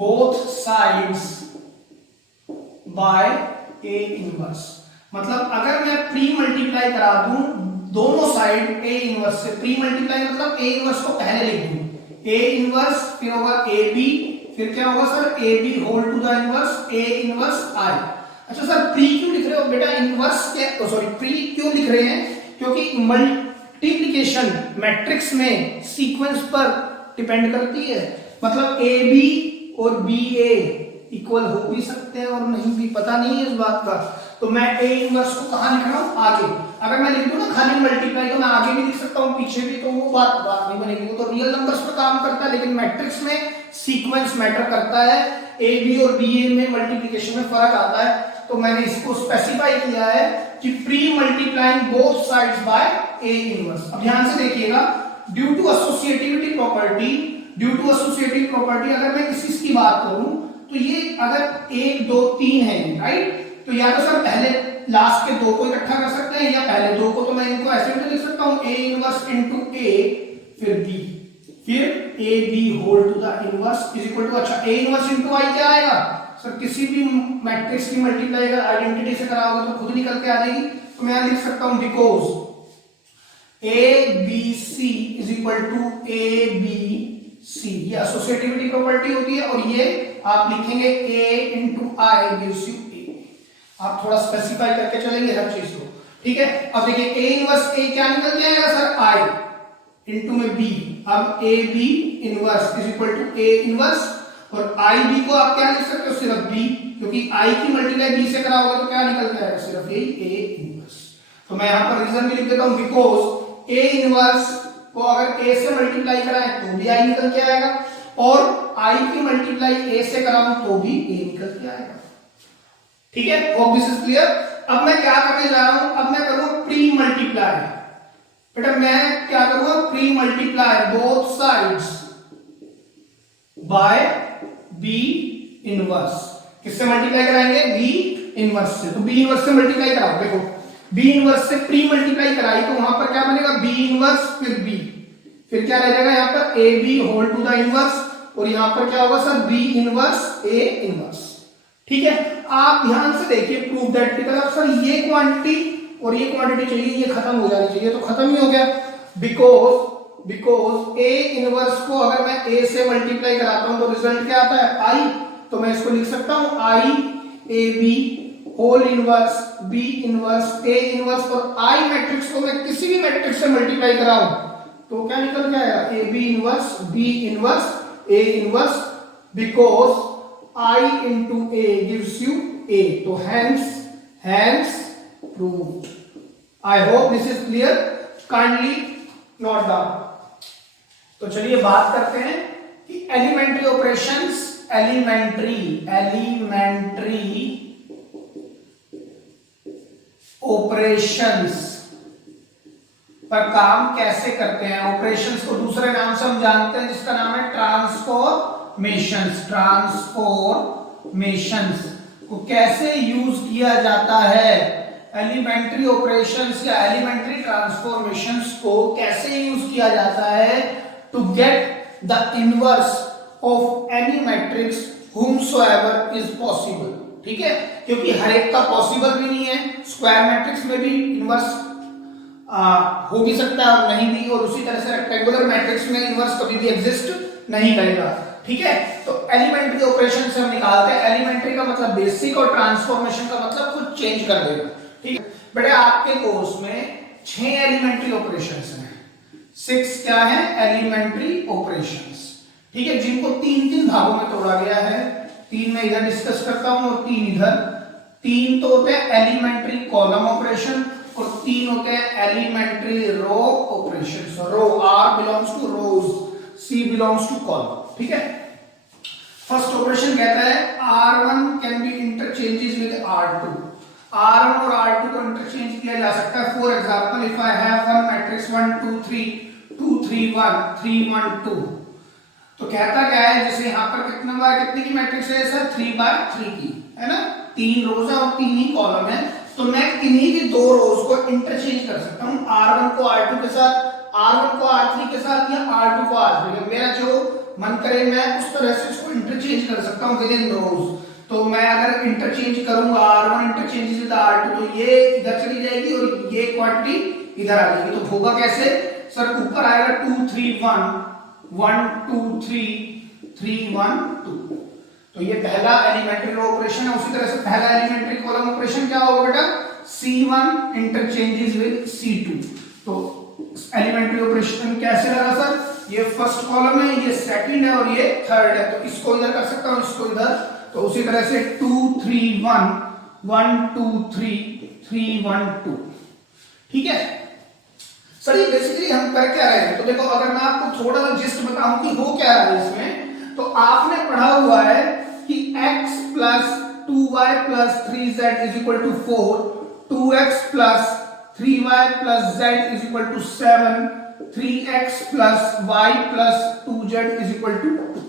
both sides by A inverse। मतलब अगर मैं प्री मल्टीप्लाई करा दूं दोनों साइड A इनवर्स से, प्री मल्टीप्लाई मतलब A इनवर्स को पहले लिख दूं, A इनवर्स फिर होगा AB, फिर क्या होगा sir, AB whole to the inverse A inverse I। अच्छा सर प्री क्यों लिख रहे हो बेटा, इनवर्स के सॉरी प्री क्यों लिख रहे हैं, क्योंकि मल्टीप्लिकेशन मैट्रिक्स में सीक्वेंस पर डिपेंड करती है। मतलब AB और BA इक्वल हो भी सकते हैं और नहीं भी, पता नहीं है इस बात का। तो मैं A इनवर्स को कहां लिख रहा हूं, आगे। अगर मैं लिख दूं ना खाली मल्टीप्लाई तो मैं आगे भी लिख सकता हूं पीछे भी, तो वो बात नहीं बनेगी, वो तो रियल नंबर्स पर काम करता है। लेकिन मैट्रिक्स में सीक्वेंस मैटर करता है, AB और BA में मल्टीप्लिकेशन में फर्क आता है। तो मैंने इसको स्पेसिफाई किया है कि pre multiplying both sides by A inverse. अब ध्यान से देखिएगा, ड्यू टू एसोसिएटिविटी प्रॉपर्टी अगर मैं किसी की बात करूं तो ये अगर 1 2 3 है, राइट, तो या तो सर पहले लास्ट के दो को इकट्ठा कर सकते हैं या पहले दो को, तो मैं इनको ऐसे भी लिख सकता हूं A इनवर्स इनटू A फिर B, फिर AB whole to the inverse is equal to, अच्छा A इनवर्स इनटू I क्या आएगा सर, किसी भी मैट्रिक्स की मल्टीप्लाई अगर आइडेंटिटी से कराओगे तो खुद निकल के आ जाएगी। तो मैं लिख सकता हूं because ABC is equal to ABC, ये एसोसिएटिविटी प्रॉपर्टी होती है, और ये आप लिखेंगे A into I gives you A। आप थोड़ा स्पेसिफाई करके चलेंगे हर चीज को, ठीक है। अब देखिए A इनवर्स A क्या निकल के आएगा सर, I इंटू में B। अब AB inverse is equal to A inverse, और IB को आप क्या लिख सकते हो, सिर्फ B, क्योंकि I की मल्टीप्लाई B से कराओगे तो क्या निकल के आएगा, सिर्फ यही A इनवर्स। तो मैं यहां पर रीजन भी लिख देता हूं, बिकॉज A इनवर्स को अगर A से मल्टीप्लाई कराएं तो भी I निकल के आएगा, और I की मल्टीप्लाई A से कराऊं तो भी A निकल के आएगा। ठीक है, होप दिस इज क्लियर। अब मैं क्या करने जा रहा हूं, अब मैं करूंगा प्री मल्टीप्लाई। बेटा मैं क्या करूंगा, pre multiply both sides by B inverse. किससे मल्टीप्लाई कराएंगे, B इनवर्स से। तो B इनवर्स से मल्टीप्लाई कराओ, देखो B इनवर्स से प्री मल्टीप्लाई कराई तो वहां पर क्या बनेगा, B इनवर्स फिर B, फिर क्या रह जाएगा यहाँ पर AB whole to the inverse, और यहाँ पर क्या होगा sir, B inverse A inverse. ठीक है, आप ध्यान से देखिए प्रूफ दैट की तरफ, सर ये क्वांटिटी और ये क्वांटिटी चाहिए, ये खत्म हो जानी चाहिए, तो खत्म ही हो गया। बिकॉज A इनवर्स को अगर मैं A से मल्टीप्लाई कराता हूं तो रिजल्ट क्या आता है, I। तो मैं इसको लिख सकता हूं I AB whole inverse B inverse A inverse, और I मैट्रिक्स को मैं किसी भी मैट्रिक्स से मल्टीप्लाई कराऊं तो क्या निकल के आएगा, AB inverse B inverse A inverse, because I into A gives you A, तो hence proved। I hope this is clear, kindly note down। तो चलिए बात करते हैं कि एलिमेंट्री ऑपरेशंस, एलिमेंट्री ऑपरेशंस पर काम कैसे करते हैं। ऑपरेशंस को दूसरे नाम से हम जानते हैं जिसका नाम है ट्रांसफॉर्मेशंस। ट्रांसफॉर्मेशंस को कैसे यूज किया जाता है, एलिमेंट्री ऑपरेशंस या एलिमेंट्री ट्रांसफॉर्मेशंस को कैसे यूज किया जाता है to get the inverse of any matrix whomsoever is possible। ठीक है, क्योंकि हर एक का पॉसिबल भी नहीं है, स्क्वायर मैट्रिक्स में भी इनवर्स हो भी सकता है और नहीं भी, और उसी तरह से रेक्टेंगुलर मैट्रिक्स में इनवर्स कभी भी एग्जिस्ट नहीं करेगा। ठीक है। तो एलिमेंट्री ऑपरेशन से हम निकालते हैं, एलिमेंट्री का मतलब बेसिक और ट्रांसफॉर्मेशन का मतलब कुछ चेंज कर देगा, ठीक है बेटे। आपके कोर्स में 6 एलिमेंट्री ऑपरेशंस हैं, 6 क्या है एलिमेंट्री ऑपरेशंस, ठीक है, जिनको 3-3 भागों में तोड़ा गया है। 3 मैं इधर डिस्कस करता हूं और 3 इधर। 3 तो होते हैं एलिमेंट्री कॉलम ऑपरेशन और 3 होते हैं elementary row operation. Row, R belongs to rows, C belongs to column, ठीक है। फर्स्ट ऑपरेशन कहता है R1 can be interchanges with R2। R1 और R2 को इंटरचेंज किया जा सकता है। For example if I have one matrix 1 2 3 2 3 1 3 1 2, तो कहता क्या है, जैसे यहां पर कितनी की मैट्रिक्स है सर 3 बाय 3 की, है ना, 3 रोज है और 3 ही कॉलम है, तो मैं इन्हीं की 2 रोज को इंटरचेंज कर सकता हूं, R1 को R2 के साथ, R1 को R3 के साथ या R2 को R3 के, मेरा जो मन करे मैं उस तरह से इसको इंटरचेंज कर सकता हूं विद इन रोज। तो मैं अगर इंटरचेंज करूंगा R1 इंटरचेंजेस विद R2, तो ये इधर चली जाएगी और ये क्वांटिटी इधर आ जाएगी। तो होगा कैसे सर, ऊपर आएगा 2 3 1 1 2 3 3 1 2, तो ये पहला एलिमेंट्री रो ऑपरेशन है। उसी तरह से पहला एलिमेंट्री कॉलम ऑपरेशन क्या होगा बेटा, C1 इंटरचेंजेस विद C2। तो एलिमेंट्री ऑपरेशन कैसे लगा सर, ये फर्स्ट कॉलम है, ये सेकंड है और ये थर्ड है, तो इसको इधर कर सकता हूं, इसको इधर। तो उसी तरह से 2 3 1 1 2 3 3 1 2, ठीक है सर। ये बेसिकली हम कर क्या रहे हैं, तो देखो अगर मैं आपको थोड़ा सा जिस्ट बताऊं कि हो क्या रहा है इसमें, तो आपने पढ़ा हुआ है कि x plus 2y plus 3z is equal to 4, 2x plus 3y plus z is equal to 7, 3x plus y plus 2z is equal to 2,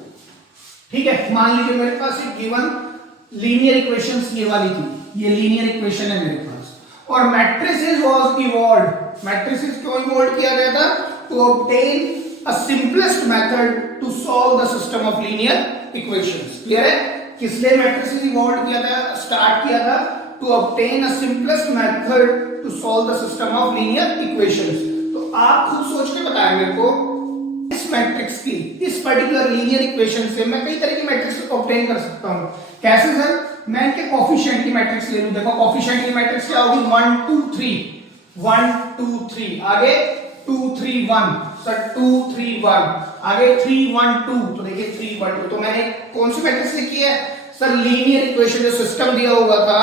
ठीक है। मान लीजिए मेरे पास एक गिवन लीनियर इक्वेशंस ये वाली थी, ये लीनियर इक्वेशन है मेरे पास, और मैट्रिसेस वाज इवॉल्वड। मैट्रिसेस क्यों इवॉल्व किया गया था, to obtain a simplest method to solve the system of linear equations. Clear है, किस लिए मैट्रिसेस इवॉल्व किया था, स्टार्ट किया था, to obtain a simplest method to solve the system of linear equations. तो आप खुद सोच के बताएं मेरे को, इस मैट्रिक्स की, इस पर्टिकुलर लीनियर इक्वेशन से मैं कई तरह की मैट्रिक्स ऑब्टेन कर सकता हूं। कैसे सर, मैं इनके कोफिशिएंट की मैट्रिक्स ले लूं। देखो कोफिशिएंट की मैट्रिक्स क्या होगी, 1 2 3 1 2 3, आगे 2 3 1 सर 2 3 1, आगे 3 1 2, तो देखिए 3 1 2, तो मैंने कौन सी मैट्रिक्स लिखी है सर, लीनियर इक्वेशन जो सिस्टम दिया हुआ था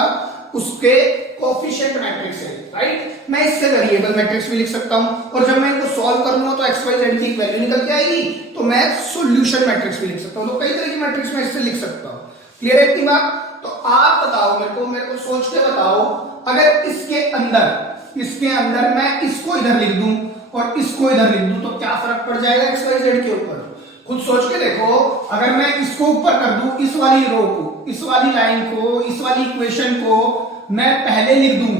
उसके कोफिशिएंट मैट्रिक्स है, राइट। मैं इससे वेरिएबल मैट्रिक्स भी लिख सकता हूं, और जब मैं इनको सॉल्व करूंगा तो x y z की वैल्यू निकल के आएगी, तो मैं सॉल्यूशन मैट्रिक्स भी लिख सकता हूं। तो कई तरह की मैट्रिक्स मैं इससे लिख सकता हूं। क्लियर है इतनी बात। तो आप बताओ मेरे को सोच के बताओ, अगर इसके अंदर मैं इसको इधर लिख दूं और इसको इधर लिख दूं, तो क्या फर्क पड़ जाएगा x y z के ऊपर, खुद सोच के देखो। अगर मैं इसको ऊपर कर दूं, इस वाली रो को, इस वाली लाइन को, इस वाली इक्वेशन को मैं पहले लिख दूं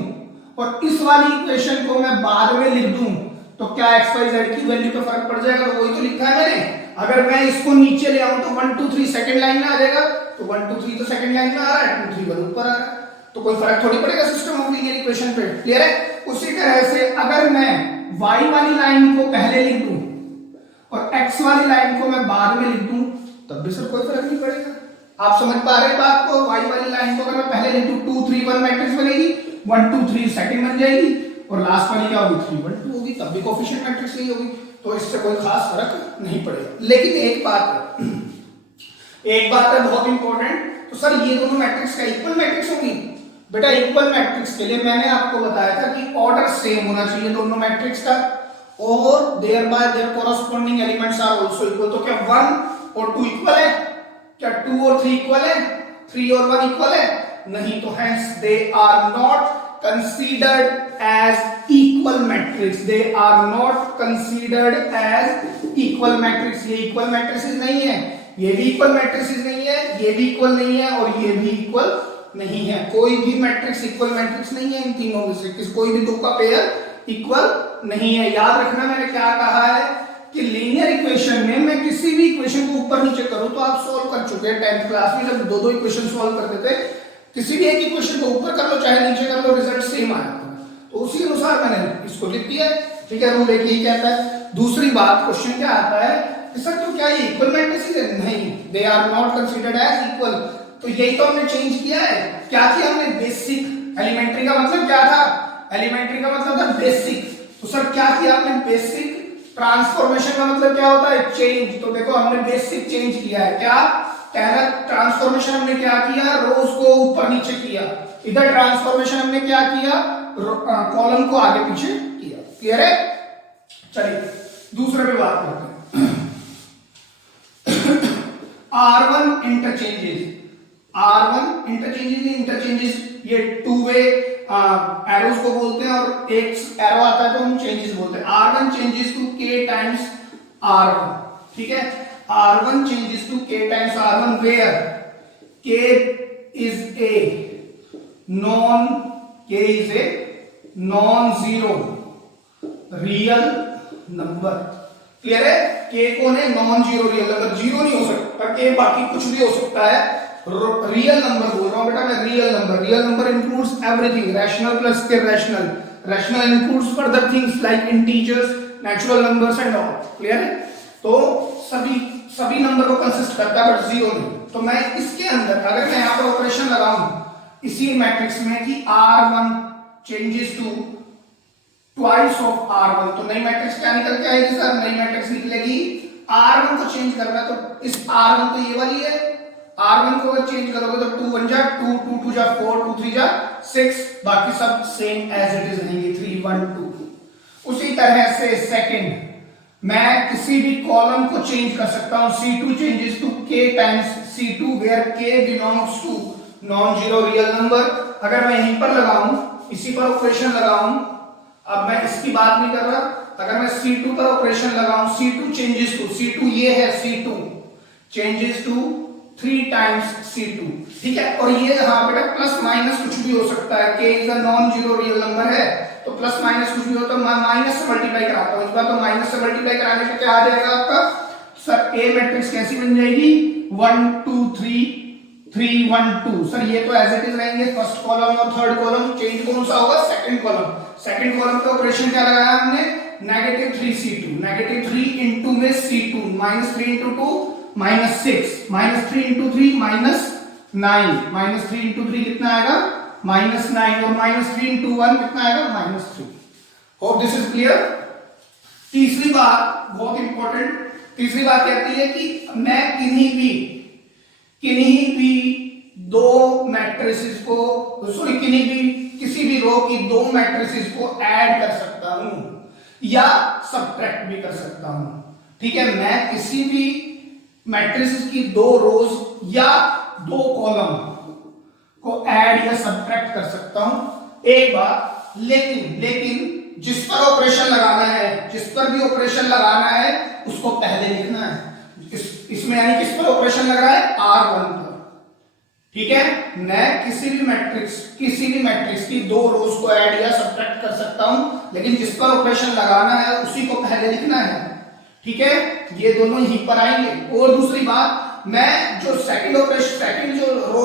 और इस वाली इक्वेशन को मैं बाद में लिख दूं, तो क्या x y z की वैल्यू पे फर्क पड़ जाएगा, वही तो लिखा है मैंने। अगर मैं इसको नीचे ले आऊं तो 1 2 3 सेकंड लाइन में आ जाएगा, तो 1 2 3 तो सेकंड लाइन में आ रहा है, 2 3 1 ऊपर आ रहा है, तो कोई फर्क थोड़ी पड़ेगा सिस्टम ऑफ लीनियर इक्वेशन पे। क्लियर है। उसी तरह से अगर मैं y वाली लाइन को पहले लिख दूं और x वाली लाइन को मैं बाद में लिख दूं, तब भी सर कोई फर्क नहीं पड़ेगा। आप समझ पा रहे हैं बात को। y वाली लाइन को अगर मैं पहले लिख दूं 2 3 1 मैट्रिक्स बनेगी, 1 2 3 सेकंड बन जाएगी, और लास्ट वाली क्या होगी 3 1 2 होगी, तब भी कोफिशिएंट मैट्रिक्स ही होगी, तो इससे कोई खास फर्क नहीं पड़ेगा। लेकिन एक बात है बहुत इंपॉर्टेंट, तो सर ये दोनों मैट्रिक्स का इक्वल मैट्रिक्स होगी। बेटा इक्वल मैट्रिक्स के लिए मैंने आपको बताया था कि ऑर्डर सेम होना चाहिए दोनों मैट्रिक्स का, और thereby their corresponding elements are also equal. तो क्या 1 और 2 इक्वल है, क्या 2 और 3 इक्वल है, 3 और 1 इक्वल है, नहीं, तो hence they are not considered as equal matrix, they are not considered as equal matrix। ये equal matrices नहीं है, ये भी equal matrices नहीं है, ये भी equal नहीं है, और ये भी equal नहीं है। कोई भी मैट्रिक्स इक्वल मैट्रिक्स नहीं है इन तीनों में से, कोई भी दो का पेयर इक्वल नहीं है। याद रखना मैंने क्या कहा है कि लीनियर इक्वेशन में मैं किसी भी इक्वेशन को ऊपर नीचे करूं, तो आप सॉल्व कर चुके हैं 10th क्लास में, जब दो इक्वेशन सॉल्व करते थे, किसी भी एक इक्वेशन को ऊपर कर लो चाहे नीचे कर लो, रिजल्ट सेम आया, तो उसी अनुसार मैंने इसको लिख दिया। ठीक है, रूल एक ही कहता है। दूसरी बात, क्वेश्चन क्या आता है, सर तो क्या ये इक्वल मैट्रिसेस है? नहीं, they are not considered as equal. तो यही तो हमने चेंज किया है। क्या किया हमने? बेसिक। एलिमेंट्री का मतलब क्या था? एलिमेंट्री का मतलब था बेसिक। तो सर क्या किया हमने? बेसिक। ट्रांसफॉर्मेशन का मतलब क्या होता है? चेंज। तो देखो हमने बेसिक चेंज किया है। क्या कहना? ट्रांसफॉर्मेशन हमने क्या किया? रोज को ऊपर नीचे किया। इधर ट्रांसफॉर्मेशन हमने क्या किया? कॉलम को आगे पीछे किया। क्लियर है? चलिए दूसरे पे बात करते हैं। R1 interchanges. R1 इंटरचेंजेस ये टू वे एरोज को बोलते हैं, और एक एरो आता है तो हम चेंजेस बोलते हैं। R1 changes to K times R1। ठीक है, R1 changes to K times R1 where K is a non-zero real number। Clear है? K कौन है? Non zero real number. Zero नहीं हो सकता K, बाकी कुछ भी हो सकता है। रियल नंबर बोल रहा हूं बेटा मैं, real number. Real number includes everything, rational plus irrational. Rational includes further things like integers, natural numbers and all. Clear है? तो सभी नंबर को कंसिस्ट करता है, बट जीरो नहीं। तो मैं इसके अंदर अगर मैं यहां पर ऑपरेशन लगाऊं इसी मैट्रिक्स में कि R1 changes to twice of R1, तो नई मैट्रिक्स क्या निकल के आएगी सर? नई मैट्रिक्स निकलेगी R1 को चेंज करना है तो इस R1 तो ये वाली है, R1 को अगर चेंज करोगे तो 2 1 जा 2, 2 2 जा 4, 2 3 जा 6, बाकी सब सेम एज इट इज रहेंगे 3 1 2। उसी तरह से सेकंड, मैं किसी भी कॉलम को चेंज कर सकता हूं। C2 changes to K times C2 where K belongs to non zero real number. अगर मैं यहीं पर लगाऊं, इसी पर ऑपरेशन लगाऊं, अब मैं इसकी बात नहीं कर रहा, अगर मैं C2 पर ऑपरेशन लगाऊं, C2 चेंजेस टू, C2 ये है, C2 changes to 3 times C2। ठीक है, और ये हाँ बेटा प्लस माइनस कुछ भी हो सकता है। K is a non zero real number है, तो प्लस माइनस कुछ भी हो तो मैं माइनस से मल्टीप्लाई कराता हूं। इस बार तो माइनस से मल्टीप्लाई कराने पे क्या आ जाएगा आपका? सर A मैट्रिक्स कैसी बन जाएगी? 1 2 3 3 1 2। सर ये तो एज इट इज रहेंगे, फर्स्ट कॉलम और थर्ड कॉलम। चेंज कौन सा होगा? Second column. सेकंड कॉलम पे ऑपरेशन क्या लगाया हमने? -3C2, -3 इंटू में C2, -3 इंटू 2 -6, -3 इंटू 3 -9, -3 इंटू 3 कितना आएगा? -9, और -3 इंटू 1 कितना आएगा? -3। Hope this is clear. तीसरी बात बहुत इंपॉर्टेंट, तीसरी बात कहती है कि मैं किन्हीं भी दो मैट्रिसेस को, सॉरी किसी भी रो की दो मैट्रिसेस को ऐड कर सकता हूं या सब्ट्रैक्ट भी कर सकता हूं। ठीक है, मैं किसी भी मैट्रिसेस की दो रोज या दो कॉलम को ऐड या सब्ट्रैक्ट कर सकता हूं। एक बात, लेकिन जिस पर ऑपरेशन लगाना है, जिस पर भी ऑपरेशन लगाना है उसको पहले लिखना है। इसमें यानी किस पर ऑपरेशन लग रहा है? R1 पर। ठीक है, मैं किसी भी मैट्रिक्स की दो रोज को ऐड या सब्ट्रैक्ट कर सकता हूं, लेकिन जिस पर ऑपरेशन लगाना है उसी को पहले लिखना है। ठीक है, ये दोनों यहीं पर आएंगे। और दूसरी बात, मैं जो सेकंड जो रो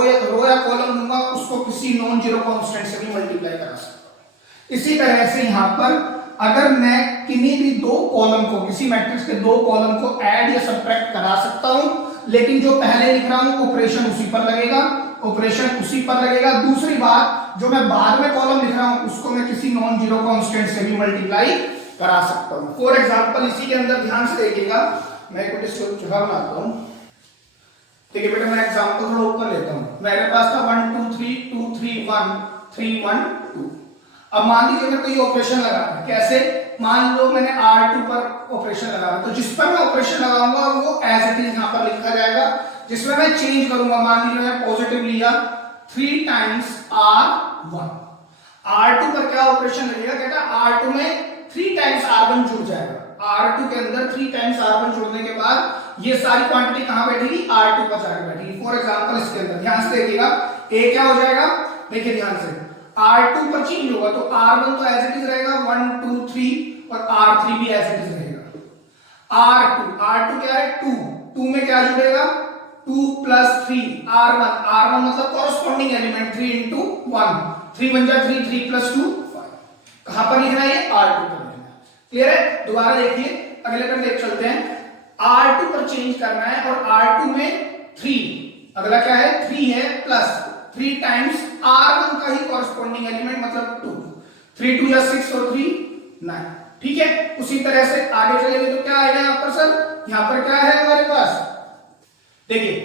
या कॉलम लूंगा उसको किसी नॉन जीरो कांस्टेंट से भी मल्टीप्लाई करा सकता हूं। इसी तरह से यहां पर अगर मैं किन्हीं भी दो कॉलम को, किसी मैट्रिक्स के दो कॉलम को ऐड या सब्ट्रैक्ट करा सकता हूं, लेकिन जो पहले लिख रहा हूं ऑपरेशन उसी पर लगेगा। दूसरी बात, जो मैं बाद में कॉलम लिख रहा हूं उसको मैं किसी नॉन जीरो कांस्टेंट से भी मल्टीप्लाई करा सकता हूं। फॉर एग्जांपल इसी के अंदर ध्यान से देखिएगा, मैं एक जगह बनाता हूं। ठीक है बेटा, मैं एग्जांपल थोड़ा ऊपर लेता हूं। मेरे पास था 1 2 3 2 3 1 3 1 2। अब मान लीजिए मैं कोई ऑपरेशन लगाना है, कैसे? मान लो मैंने R2 पर ऑपरेशन लगाना, तो जिस पर मैं ऑपरेशन लगाऊंगा वो एज इट इज यहां पर लिखा जाएगा। जिसमें मैं चेंज करूंगा, मान लीजिए मैं पॉजिटिव लिया 3 टाइम्स R1, R2 पर क्या ऑपरेशन लगेगा? कहता R2 में 3 टाइम्स R1 जुड़ जाएगा। R2 के अंदर 3 टाइम्स R1 जुड़ने के बाद ये सारी क्वांटिटी कहां बैठेगी? R2 पर जाकर बैठेगी। फॉर एग्जांपल इसके अंदर ध्यान से देखिएगा, A क्या हो जाएगा? देखिए ध्यान से, R2 पर चेंज होगा तो R1 तो एज इट इज रहेगा 1 2 3, और R3 भी एज इट इज रहेगा। R2 क्या है? 2 में क्या जुड़ेगा? 2 प्लस 3 R1 मतलब कॉरस्पॉन्डिंग एलिमेंट 3 इंटू 1, 3 1 जा 3, 3 प्लस 2 5। कहां पर लिखना है? R2 पर लिखना है। क्लियर है? दोबारा देखिए, अगले पर देख चलते हैं। R2 पर चेंज करना है और R2 में 3, अगला क्या है 3 है प्लस 3 टाइम्स R1 का ही कॉरस्पॉन्डिंग एलिमेंट मतलब 2, 3 2 या 6 और 3 9, ठीक है। उसी तरह से आगे चलेंगे तो क्या आएगा यहां पर सर, यहां पर क्या है हमारे पास, देखिए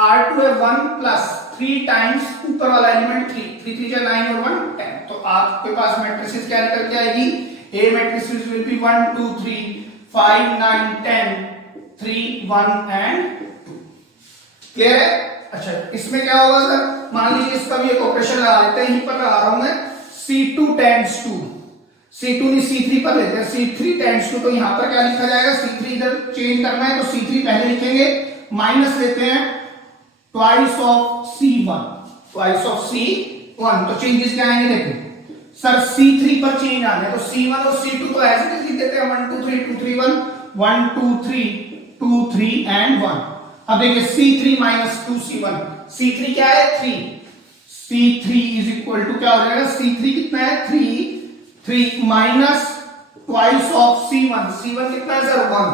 R2 है 1 प्लस 3 टाइम्स ऊपर वाला एलिमेंट 3, 3 3 9 और 1 10, तो आपके पास मैट्रिसेस क्या निकल के आएगी, A matrices will be 1 2 3 5 9 10 3 1 and 2, clear है। अच्छा इसमें क्या होगा सर, मान लीजिए इसका भी एक ऑपरेशन लगा लेते हैं, यहीं पर लगा रहा हूं मैं, C2 times 2, C2 नहीं C3 पर लेते हैं, C3 times 2, तो यहां पर क्या लिखा जाएगा, C3 इधर चेंज करना है तो C3 पहले लिखेंगे, माइनस लेते हैं twice of C1, twice of C1, तो चेंजेस क्या आएंगे देखो सर, C3 पर चेंज आना है तो C1 और C2 तो ऐसे लिख देते हैं 1 2 3 2 3 1 1 2 3 2 3 एंड 1। अब देखिए C3 माइनस 2C1, C3 क्या है 3, C3 इज इक्वल टू क्या हो जाएगा, C3 कितना है 3 minus twice of C1, C1 कितना है सर 1,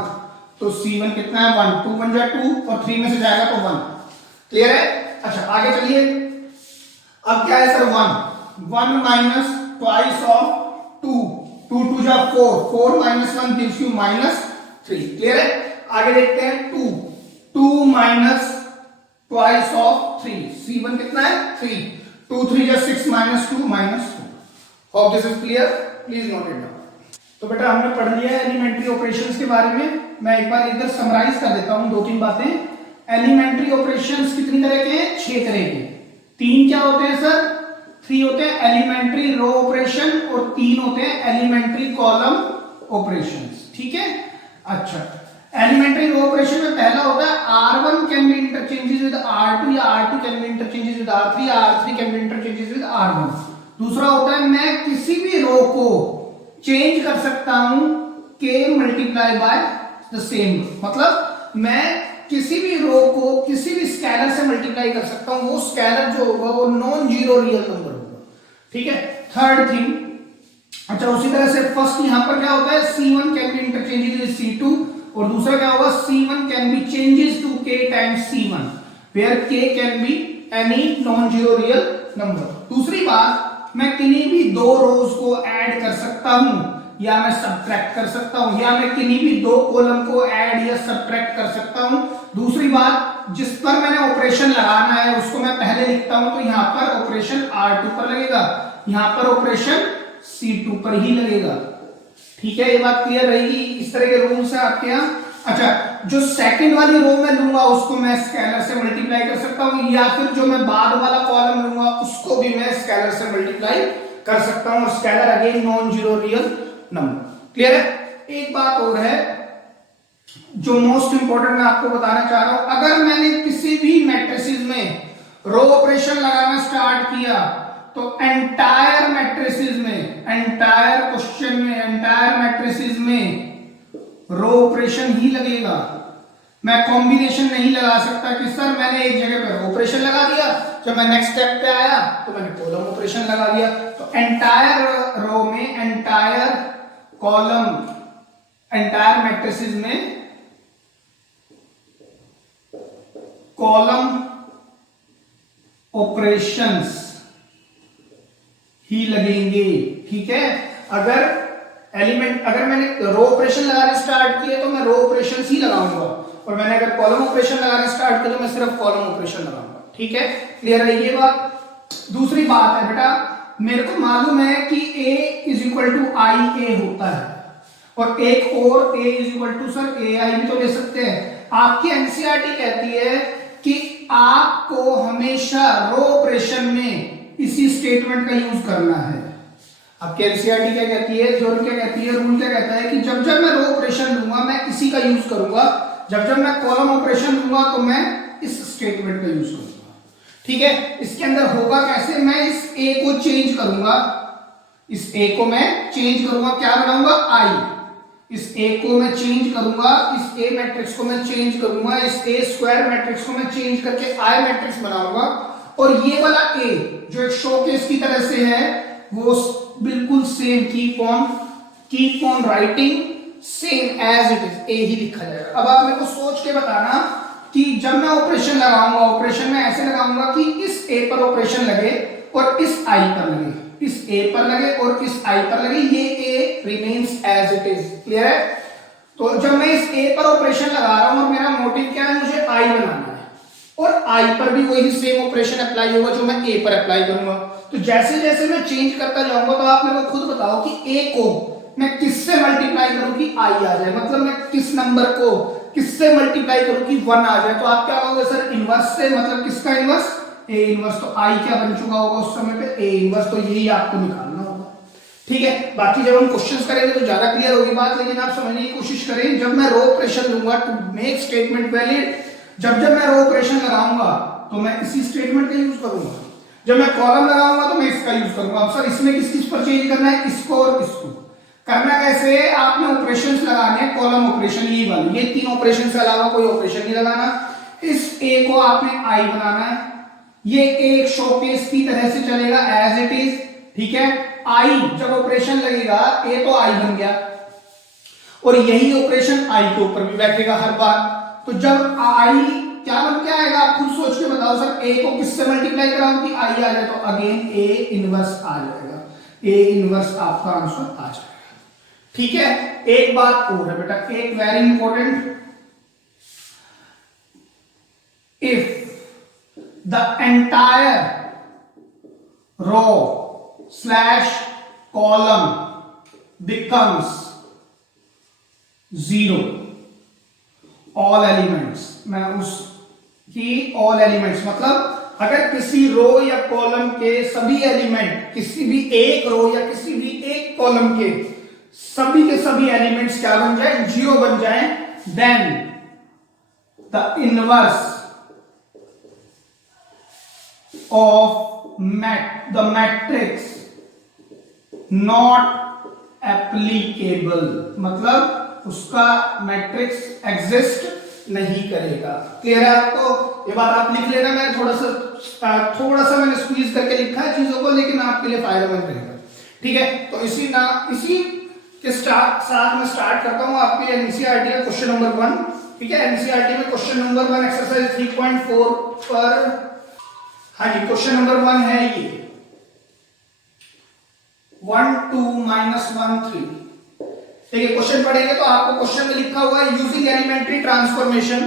तो C1 कितना है 1, 2 1 जा 2 और 3 में से जाएगा तो 1, क्लियर है। अच्छा आगे चलिए, अब क्या है सर 1 माइनस ट्वाइस ऑफ 2, 2 2 जा 4, 4 minus 1 gives you minus 3, clear है। आगे देखते हैं 2 माइनस ट्वाइस ऑफ 3, C1 कितना है 3, 2 3 जा 6 minus 2 minus 2, hope this is clear, please note it down. तो बेटा हमने पढ़ लिया है एलिमेंट्री ऑपरेशंस के बारे में, मैं एक बार इधर समराइज कर देता हूं 2-3 बातें। एलिमेंट्री ऑपरेशंस कितनी तरह के हैं, 6 तरह के, 3 क्या होते हैं सर, 3 होते हैं एलिमेंट्री रो ऑपरेशन और 3 होते हैं एलिमेंट्री कॉलम ऑपरेशंस, ठीक है। अच्छा एलिमेंट्री रो ऑपरेशन में पहला होता है R1 can be interchanges with R2 या R2 can be interchanges with R3 या R3 can be interchanges with R1। दूसरा होता है मैं किसी भी रो को चेंज कर सकता हूं K multiply by the same, मतलब मैं किसी भी रो को किसी भी स्केलर से मल्टीप्लाई कर सकता हूं, वो स्केलर जो होगा वो नॉन जीरो रियल नंबर होगा, ठीक है। थर्ड थिंग, अच्छा उसी तरह से फर्स्ट यहां पर क्या होता है C1 can B interchanges with C2 और दूसरा क्या होगा C1 can be changes to K times C1 where K can be any non zero real number. दूसरी बात, मैं किन्हीं भी दो रोज को ऐड कर सकता हूं या मैं सब्ट्रैक्ट कर सकता हूं, या मैं किन्हीं भी दो कॉलम को ऐड या सब्ट्रैक्ट कर सकता हूं। दूसरी बात, जिस पर मैंने ऑपरेशन लगाना है उसको मैं पहले लिखता हूं, तो यहां पर ऑपरेशन R2 पर लगेगा, यहां पर ऑपरेशन C2 पर ही लगेगा, ठीक है। ये बात क्लियर रहेगी, इस तरह के रूल्स है आपके यहाँ। अच्छा जो सेकंड वाली रो में लूंगा उसको मैं स्केलर से मल्टीप्लाई कर सकता हूं, या फिर जो मैं बाद वाला कॉलम लूंगा उसको भी मैं स्केलर से मल्टीप्लाई कर सकता हूं, और scalar again non zero real number, clear है। एक बात और है जो मोस्ट इंपॉर्टेंट मैं आपको बताना चाह रहा हूं, अगर मैंने किसी भी मैट्रिसेस में रो ऑपरेशन लगाना स्टार्ट किया तो एंटायर मैट्रिसेस में, एंटायर क्वेश्चन में, एंटायर मैट्रिसेस में रो ऑपरेशन ही लगेगा, मैं कॉम्बिनेशन नहीं लगा सकता कि सर मैंने एक जगह पर ऑपरेशन लगा दिया, जब मैं नेक्स्ट स्टेप पे आया तो मैंने कॉलम ऑपरेशन लगा दिया। तो एंटायर रो में, एंटायर कॉलम, एंटायर मैट्रिसेस में कॉलम ऑपरेशंस ही लगेंगे, ठीक है। अगर मैंने रो ऑपरेशन लगाने स्टार्ट किए तो मैं रो ऑपरेशंस ही लगाऊंगा, और मैंने अगर कॉलम ऑपरेशन लगाने स्टार्ट किया तो मैं सिर्फ कॉलम ऑपरेशन लगाऊंगा, ठीक है। क्लियर है ये बात। दूसरी बात है बेटा, मेरे को मालूम है कि A is equal to IA होता है, और एक और A is equal to sir AI भी तो ले सकते हैं। आपकी एनसीईआरटी कहती है कि आपको हमेशा रो ऑपरेशन में इसी स्टेटमेंट का यूज करना है। आपकी एनसीईआरटी क्या कहती है, जो क्या कहती है, रूल क्या कहता है कि जब जब मैं रो ऑपरेशन लूंगा मैं इसी का यूज करूंगा, जब जब मैं कॉलम ऑपरेशन लूंगा तो मैं इस स्टेटमेंट का यूज करूंगा, ठीक है। इसके अंदर होगा कैसे, मैं इस A को चेंज करूंगा, इस A को मैं चेंज करूंगा, क्या बनाऊंगा I, इस A को मैं चेंज करूंगा, इस A मैट्रिक्स को मैं चेंज करूंगा, इस A स्क्वायर मैट्रिक्स को मैं चेंज करके I मैट्रिक्स बनाऊंगा, और ये वाला A जो एक शोकेस की तरह से है वो बिल्कुल same keep on writing same as it is, A ही लिखा जाएगा। अब आप मेरे को सोच के बताना कि जब मैं ऑपरेशन लगाऊंगा, ऑपरेशन में ऐसे लगाऊंगा कि इस ए पर ऑपरेशन लगे और इस आई पर लगे, इस ए पर लगे और इस आई पर लगे, ये A remains as it is. Clear है? तो जब मैं इस ए पर ऑपरेशन लगा रहा हूं और मेरा मोटिव क्या है, मुझे आई बनाना है, और आई पर भी वही सेम ऑपरेशन अप्लाई होगा जो मैं ए पर अप्लाई करूंगा। तो जैसे जैसे मैं चेंज करता जाऊंगा, तो आप मेरे को खुद बताओ कि ए को मैं किससे मल्टीप्लाई करूं कि आई आ जाए, मतलब मैं किस नंबर को किससे मल्टीप्लाई करूं कि 1 आ जाए। तो आप क्या कहोगे सर, इनवर्स से, मतलब किसका इनवर्स, ए इनवर्स। तो आई क्या बन चुका होगा उस समय पे, ए इनवर्स। तो यही आपको निकालना होगा। ठीक है, बाकी जब हम क्वेश्चंस करेंगे तो ज्यादा क्लियर होगी बात, लेकिन आप समझने की कोशिश करें। जब मैं रो ऑपरेशन लूंगा टू मेक स्टेटमेंट वैलिड, जब मैं रो ऑपरेशन लगाऊंगा तो मैं इसी स्टेटमेंट का यूज करूंगा, जब मैं कॉलम लगाऊंगा तो मैं इसका यूज करूंगा। अब सर इसमें किस किस पर चेंज करना है, इसको और इसको। करना कैसे, आपने ऑपरेशंस लगाने हैं, कॉलम ऑपरेशन ये वाले, ये 3 ऑपरेशन से अलावा कोई ऑपरेशन नहीं लगाना। इस ए को आपने आई बनाना है, ये एक शोकेस की तरह से चलेगा एज इट इज। ठीक है, आई जब ऑपरेशन लगेगा, ए तो आई बन गया, और यही ऑपरेशन आई के ऊपर भी बैठेगा हर बार। तो जब आई क्या बन के आएगा, आप खुद सोच के बताओ सर, ए को किससे मल्टीप्लाई कराऊं कि आई आ जाए, तो अगेन ए इनवर्स आ जाएगा, ए इनवर्स आपका आंसर आ जाएगा। ठीक है, एक बात और है बेटा, एक very important, if the entire row slash column becomes 0, all elements, मैं उसकी ऑल एलिमेंट्स मतलब अगर किसी रो या कॉलम के सभी एलिमेंट, किसी भी एक रो या किसी भी एक कॉलम के सभी एलिमेंट्स क्या बन जाए, 0 बन जाए, then the inverse of the matrix not applicable, मतलब उसका मैट्रिक्स एग्जिस्ट नहीं करेगा। क्लियर है आपको? ये बात आप लिख लेना, मैंने थोड़ा सा मैंने स्क्वीज करके लिखा है चीजों को, लेकिन आपके लिए फायदेमंद रहेगा। ठीक है, तो इसी के साथ मैं स्टार्ट करता हूं आपके लिए एनसीईआरटी का क्वेश्चन नंबर 1। ठीक है, एनसीईआरटी में क्वेश्चन नंबर 1 एक्सरसाइज 3.4 पर, हाँ जी, क्वेश्चन नंबर 1 है ये 1 2 -1 3। ठीक है, क्वेश्चन पढ़ेंगे तो आपको क्वेश्चन में लिखा हुआ है, using elementary transformation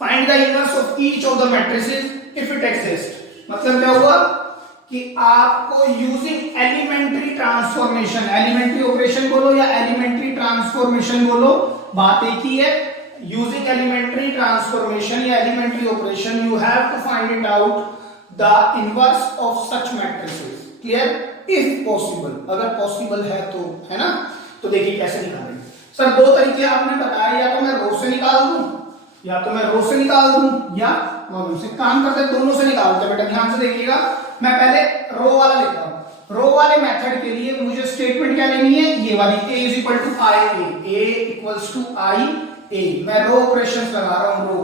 find the inverse of each of the matrices if it exist. मतलब क्या हुआ कि आपको using elementary transformation, elementary operation बोलो या एलिमेंट्री ट्रांसफॉर्मेशन बोलो, बात एक ही है। यूजिंग एलिमेंट्री ट्रांसफॉर्मेशन या elementary operation you have to find it out the inverse of such matrices. Clear? If possible, अगर पॉसिबल है तो, है ना। तो देखिए कैसे निकालेंगे सर, 2 तरीके आपने बताया, या तो मैं रो से निकाल दूं, या कॉलम से। काम करते हैं दोनों से निकालते हैं बेटा, ध्यान से देखिएगा। मैं पहले रो वाला लेता हूं। रो वाले मेथड के लिए मुझे स्टेटमेंट क्या लेनी है, ये वाली, a is equal to I A, equals to I A. मैं रो ऑपरेशंस लगा रहा हूं, रो।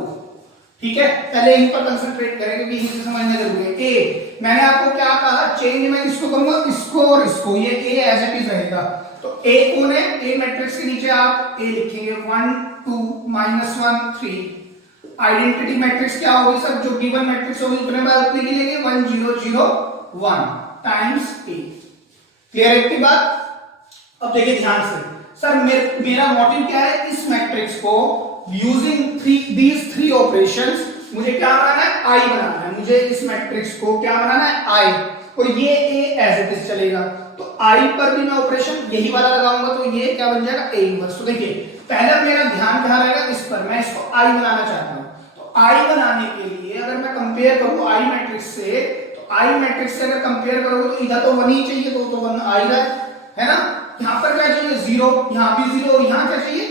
ठीक है, पहले इन पर कंसंट्रेट करें क्योंकि इसे समझना जरूरी है। ए, मैंने आपको क्या कहा, चेंज मैं किसको करूंगा, इसको और इसको, ये ए एज इट इज रहेगा। तो ए कौन है, ए मैट्रिक्स के नीचे आप ए लिखेंगे, 1 2 -1 3। आइडेंटिटी मैट्रिक्स क्या होगी सर, जो गिवन मैट्रिक्स होगी उतने बार उतने की लेंगे, 1 0 0 1 टाइम्स ए। क्लियर है की बात? अब देखिए ध्यान से सर, मेरा मोटिव क्या है, इस मैट्रिक्स को यूजिंग दीज 3 ऑपरेशंस मुझे क्या बनाना है, आई बनाना है। मुझे इस मैट्रिक्स को क्या बनाना है, आई, और ये ए एज इट इज चलेगा। तो आई पर भी मैं ऑपरेशन यही वाला लगाऊंगा, तो ये क्या बन जाएगा, ए इनवर्स। तो देखिए पहले मेरा ध्यान कहां रहेगा, इस पर। मैं इसको आई बनाना चाहता हूं, तो आई बनाने के लिए अगर मैं कंपेयर करूं आई मैट्रिक्स से, तो आई मैट्रिक्स से अगर कंपेयर करोगे तो इधर तो 1 ही चाहिए, तो 1 आएगा, है ना। यहां पर क्या चाहिए, 0, यहां भी 0, और यहां क्या चाहिए,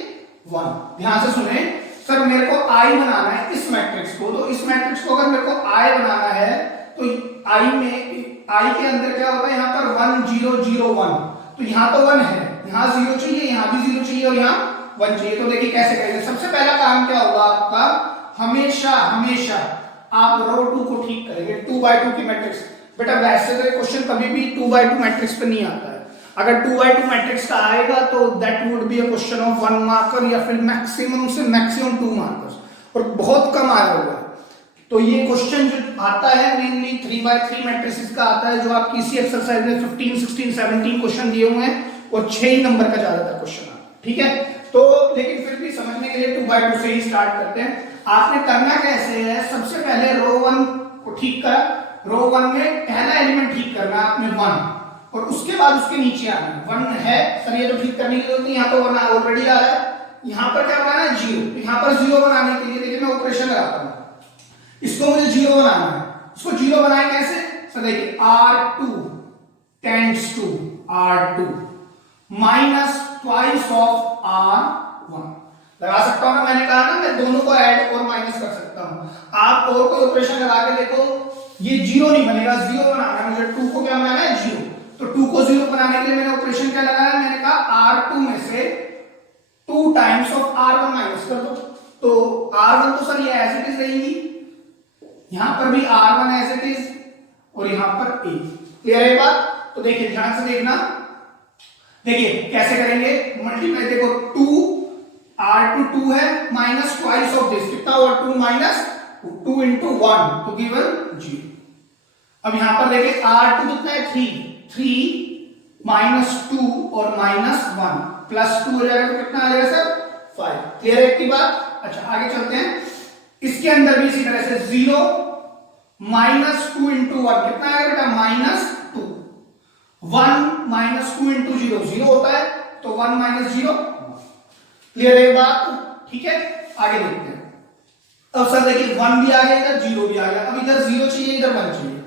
1। ध्यान से सुने सर, मेरे को आई बनाना है इस मैट्रिक्स को, तो इस मैट्रिक्स को अगर मेरे को आई बनाना है, तो आई के अंदर क्या होगा, यहाँ पर 1 0 0 1। तो यहाँ तो 1 है, यहाँ 0 चाहिए, यहाँ भी 0 चाहिए, और यहाँ 1 चाहिए। तो देखिए कैसे करेंगे। सबसे पहला काम क्या होगा आपका, हमेशा आप रो 2 को ठीक करेंगे, 2 by 2 की मैट्रिक्स। बेटा वैसे तो क्वेश्चन कभी भी 2 by 2 मैट्रिक्स पे नहीं आता है, अगर 2x2 मैट्रिक्स का आएगा तो that would be a question of 1 marker या फिर मैक्सिमम से मैक्सिमम 2 मार्कर्स, और बहुत कम आया हुआ है। तो ये क्वेश्चन जो आता है मेनली 3x3 मैट्रिसेस का आता है, जो आपकी इसी एक्सरसाइज में 15, 16, 17 क्वेश्चन दिए हुए हैं, और 6 ही नंबर का ज्यादातर क्वेश्चन आता है। ठीक है, तो लेकिन फिर भी समझने के लिए 2x2 से ही स्टार्ट करते हैं। आपने करना कैसे है, सबसे पहले रो 1 को ठीक करा, रो 1 में पहला एलिमेंट ठीक करना है आपने 1, और उसके बाद उसके नीचे आना 1 है सर, ये तो ठीक करने की जरूरत नहीं, यहाँ तो 1 ऑलरेडी आ रहा है, यहाँ पर क्या बनाना है 0, यहाँ पर 0 बनाने के लिए देखिए मैं ऑपरेशन लगाता हूँ, इसको मुझे 0 बनाना है, इसको 0 बनाए कैसे सर, देखिए R2 tends to R2 minus twice of R1 लगा सकता हूं ना, मैंने कहा ना मैं दोनों को ऐड और माइनस कर सकता हूं। आप और कोई ऑपरेशन लगा के देखो, ये 0 नहीं बनेगा, 0 बनाना है मुझे, 2 को क्या बनाना है 0, तो 2 को 0 बनाने के लिए मैंने ऑपरेशन क्या लगाया, मैंने कहा R2 में से 2 टाइम्स ऑफ R1 माइनस कर दो, तो R1 तो सर ये एज इट इज रहेगी, यहां पर भी R1 एज इट इज, और यहां पर A। क्लियर है बात? तो देखिए ध्यान से देखना, देखिए कैसे करेंगे मल्टीप्लाई, देखो 2 R2 2 है माइनस ट्वाइस ऑफ दिस, कितना हुआ 2 माइनस 2 इंटू 1 तो गिवन 0। अब यहां पर देखिए R2 कितना है 3 माइनस 2 और माइनस 1 प्लस 2 हो जाएगा, तो कितना आ जाएगा सर 5। क्लियर है की बात? अच्छा आगे चलते हैं, इसके अंदर भी इसी तरह से 0 माइनस 2 इंटू 1 कितना आएगा बेटा माइनस 2, 1 माइनस 2 इंटू 0 0 होता है, तो 1 माइनस 0। क्लियर है बात? ठीक है, आगे देखते हैं। अब सर देखिए 1 भी आ गया, इधर 0 भी आ गया, अब इधर 0 चाहिए, इधर 1 चाहिए,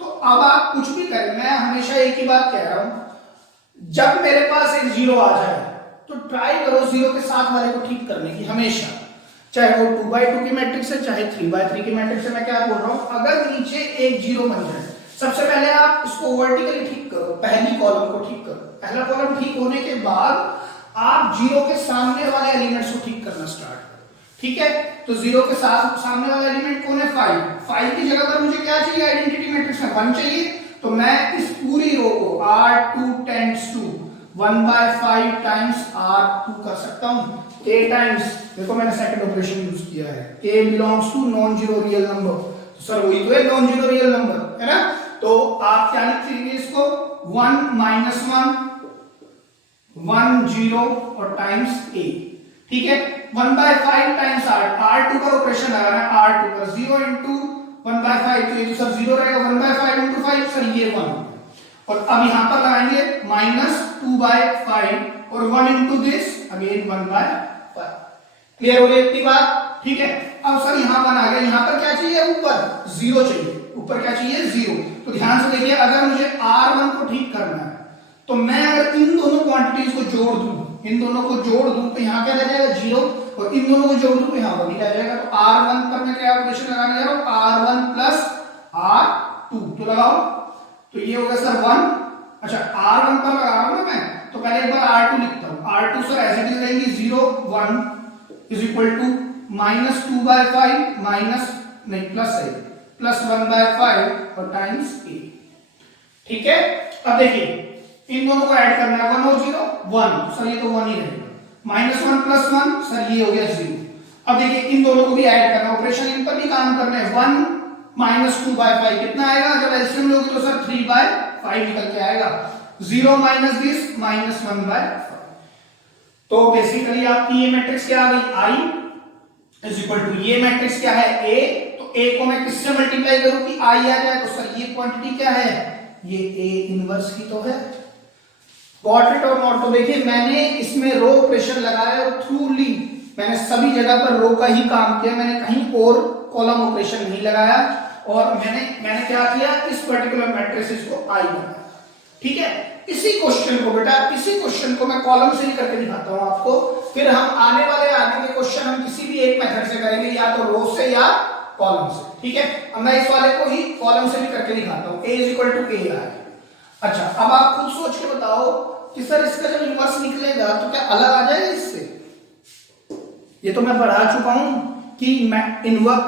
तो अब आप कुछ भी करें, मैं हमेशा एक ही बात कह रहा हूं, जब मेरे पास एक 0 आ जाए तो ट्राई करो 0 के साथ वाले को ठीक करने की, हमेशा, चाहे वो 2x2 की मैट्रिक्स है चाहे 3x3 की मैट्रिक्स है। मैं क्या बोल रहा हूं, अगर नीचे एक 0 बन जाए, सबसे पहले आप इसको वर्टिकली ठीक करो, पहली कॉलम को ठीक करो, पहला कॉलम ठीक होने के बाद आप 0 के सामने वाले एलिमेंट्स को ठीक करना स्टार्ट करो। ठीक है, तो 0 के साथ सामने वाला एलिमेंट कौन है 5 की जगह पर मुझे क्या चाहिए, आइडेंटिटी मैट्रिक्स में 1 चाहिए, तो मैं इस पूरी रो को R2 tends to 1/5 times R2 कर सकता हूं, A टाइम्स, देखो मैंने सेकंड ऑपरेशन यूज किया है, A belongs to non zero real number, तो सर वही तो है नॉन जीरो रियल नंबर है ना, तो आप क्या लिखेंगे इसको 1 माइनस 1 0 और टाइम्स A। ठीक है, 1/5 टाइम्स R2 का ऑपरेशन लगाना है, R2 का 0 इंटू 1/5, तो ये तो सर 0 रहेगा, 1/5 इंटू 5 सर ये 1, और अब यहां पर लगाएंगे माइनस 2/5 और 1 इंटू दिस अगेन 1/5। क्लियर हो गई इतनी बात? ठीक है, अब सर यहां 1 आ गया, यहां पर क्या चाहिए, ऊपर 0 चाहिए, ऊपर क्या चाहिए 0, तो ध्यान से देखिए अगर मुझे R1 को ठीक करना है, तो मैं अगर इन दोनों क्वांटिटीज को जोड़ दूं, इन दोनों को जोड़ दूं, तो यहां क्या रह जाएगा 0, और इन दोनों को जोड़ दूं तो यहां 1 ही रह जाएगा, तो R1 पर मैं क्या ऑपरेशन लगाने जा रहा हूं, R1 प्लस R2, तो लगाओ, तो ये हो गया सर 1। अच्छा R1 पर लगा रहा हूं ना मैं, तो पहले एक बार R2 लिखता हूं, R2 sir as it is रहेगी 0 1 is equal to minus 2/5 minus नहीं प्लस है प्लस 1/5 और टाइम्स A। ठीक है, अब देखिए इन दोनों को ऐड करना है, 1 और 0 1, सर ये तो 1 ही रहेगा, माइनस 1 प्लस 1 सर ये हो गया 0। अब देखिए इन दोनों को भी ऐड करना है, ऑपरेशन इन पर भी काम करना है, 1 माइनस 2/5 कितना आएगा, जब एलसीएम लोगे तो सर 3/5 निकल के आएगा, 0 माइनस दिस माइनस 1/5। तो बेसिकली आपकी ये मैट्रिक्स क्या आ गई, I इज इक्वल टू ये मैट्रिक्स क्या है A, तो A को मैं किससे मल्टीप्लाई करूं कि I आ जाए, तो सर ये क्वांटिटी क्या है, ये A इनवर्स की तो है। गॉट इट और नॉट? तो देखिए मैंने इसमें रो ऑपरेशन लगाया और थ्रूली मैंने सभी जगह पर रो का ही काम किया, मैंने कहीं और कॉलम ऑपरेशन नहीं लगाया, और मैंने क्या किया, इस पर्टिकुलर मैट्रिसेस को I बनाया। ठीक है, इसी क्वेश्चन को बेटा, इसी क्वेश्चन को मैं कॉलम से ही करके दिखाता हूं आपको, फिर हम आने वाले आगे के क्वेश्चन हम किसी भी एक मेथड से करेंगे, या तो रो से या कॉलम से। ठीक है, अब मैं इस वाले को ही कॉलम से भी करके दिखाता हूं, A is equal to A आ गया। अच्छा अब आप खुद सोच के बताओ कि सर इसका जब इनवर्स निकलेगा तो क्या अलग आ जाएगा इससे? ये तो मैं पढ़ा चुका हूं कि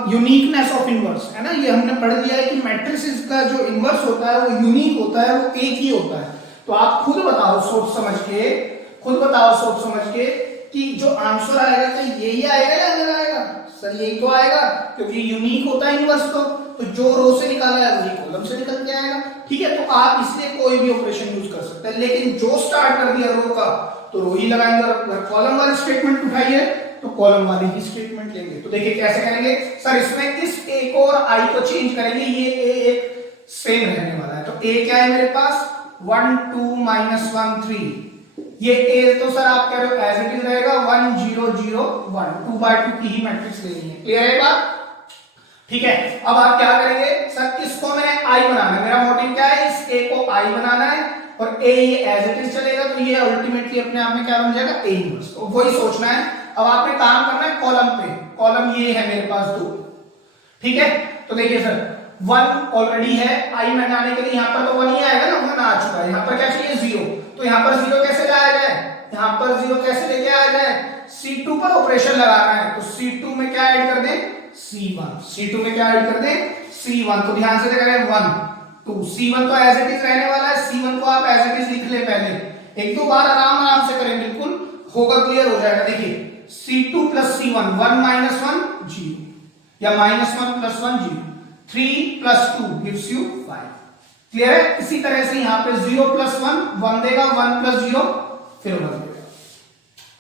यूनिकनेस ऑफ इनवर्स है ना, ये हमने पढ़ लिया है कि मैट्रिसेस का जो इनवर्स होता है वो यूनिक होता है, वो एक ही होता है। तो आप खुद बताओ सोच समझ के कि जो आंसर आएगा तो यही आएगा या अलग आएगा? सर यही तो आएगा, क्योंकि यूनिक होता है इनवर्स तो जो रो से निकाला है वही कॉलम से निकल के आएगा। ठीक है, तो आप इसलिए कोई भी ऑपरेशन यूज कर सकते हैं, लेकिन जो स्टार्ट कर दिया रो का तो रो ही लगाएंगे, और अगर कॉलम वाली स्टेटमेंट उठाई है तो कॉलम वाली ही स्टेटमेंट लेंगे। तो देखिए कैसे करेंगे सर, इसमें इस ए को और आई को चेंज करेंगे, ये ए एक सेम रहने वाला है। तो ए क्या है मेरे पास 1 2 -1 3, ये ए तो सर आप कह रहे हो एज इट इज रहेगा 1 0 0 1, 2/2 की ही मैट्रिक्स लेनी है। क्लियर है बात? ठीक है, अब आप क्या करेंगे सर, इसको मैंने आई बनाना है, मेरा मोटिव क्या है, इस ए को आई बनाना है, और ए ये एज इट इज चलेगा तो ये अल्टीमेटली अपने आप में क्या बन जाएगा, ए इनवर्स। तो वही सोचना है। अब आपने काम करना है कॉलम पे, कॉलम ये है मेरे पास 2। ठीक है, तो देखिए सर 1 ऑलरेडी है, आई में आने के लिए यहाँ पर तो 1 ही आएगा ना, 1 आ चुका है। यहाँ पर क्या चाहिए 0, तो यहाँ पर 0 कैसे लाया जाए, यहाँ पर 0 कैसे लेके आया जाए, C2 पर ऑपरेशन लगाना है, तो C2 में क्या ऐड कर दें, C1, C2 में क्या ऐड कर दें, C1। तो ध्यान से देखा 1 2, C1 तो एज इट इज रहने वाला है, C1 को आप एज इट इज लिख ले, पहले एक दो बार आराम से करें, बिल्कुल होगा, क्लियर हो जाएगा। देखिए C2 + C1 1 - 1 0, या -1 + 1 0, 3 + 2 gives you 5। क्लियर है? इसी तरह से यहाँ पे 0 + 1 1 देगा, 1 + 0 फिर 1 देगा।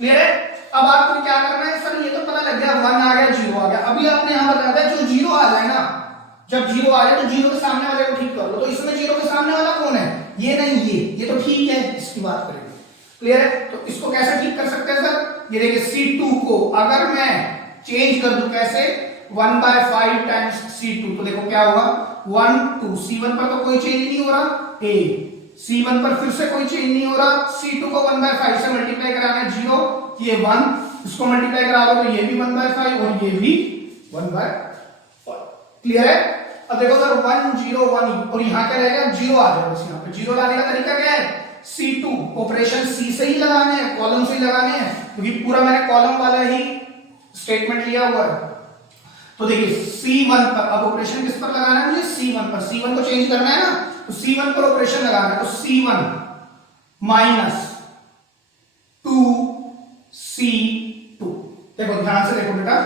क्लियर है? अब आपको क्या करना है सर, ये तो पता लग गया 1 आ गया 0 आ गया, अभी आपने यहां बताया था जो 0 आ जाए ना, जब 0 आ जाए तो 0 के सामने वाले को ठीक कर लो। तो इसमें 0 के सामने वाला कौन है, ये नहीं ये तो ठीक है, इसकी बात करेंगे। क्लियर है? तो इसको कैसे ठीक कर सकते हैं सर, ये देखिए C2 को अगर मैं चेंज कर दूं कैसे, 1/5 टाइम्स C2, तो देखो क्या होगा 1 2, C1 पर तो कोई चेंज नहीं हो रहा, A C1 पर फिर से कोई चेंज नहीं हो रहा, C2 को 1/5 से मल्टीप्लाई कराना है 0, ये 1, इसको मल्टीप्लाई कराओगे तो ये भी 1/5 और ये भी 1/5। क्लियर है? अब देखो सर 1 0 1 और यहाँ क्या रहेगा 0 आ जाएगा, बस यहाँ पे 0 लाने का तरीका क्या है, C2 ऑपरेशन C से ही लगाने हैं, कॉलम से ही लगाने हैं, क्योंकि पूरा मैंने कॉलम वाला ही स्टेटमेंट लिया हुआ है। तो देखिए C1 पर अब ऑपरेशन किस पर लगाना है मुझे, C1 पर, C1 को चेंज करना है ना, तो C1 पर ऑपरेशन लगाना है, तो C1 - 2 C2। देखो ध्यान से देखो बेटा,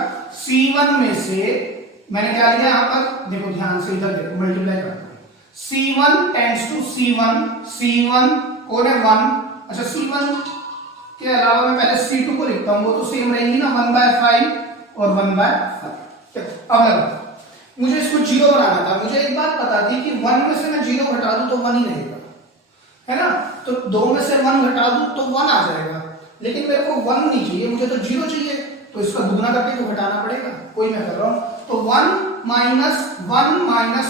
C1 में से मैंने क्या लिया यहां पर, देखो ध्यान से इधर देखो, मल्टीप्लाई करता हूं, C1 tends to C1, C1 कौन है 1, अच्छा C1 के अलावा मैं पहले C2 को लिखता हूं, वो तो सेम रहेंगी ना 1/5 और 1/5। अब मुझे इसको 0 बनाना था, मुझे एक बात पता थी कि 1 में से मैं 0 घटा दूं तो 1 ही रहेगा, है ना, तो 2 में से 1 घटा दूं तो 1 आ जाएगा, लेकिन मेरे को 1 नहीं चाहिए, मुझे तो 0 चाहिए, तो इसका दुगना करके तो घटाना पड़ेगा, कोई मैं कर रहा हूं, तो 1 - 1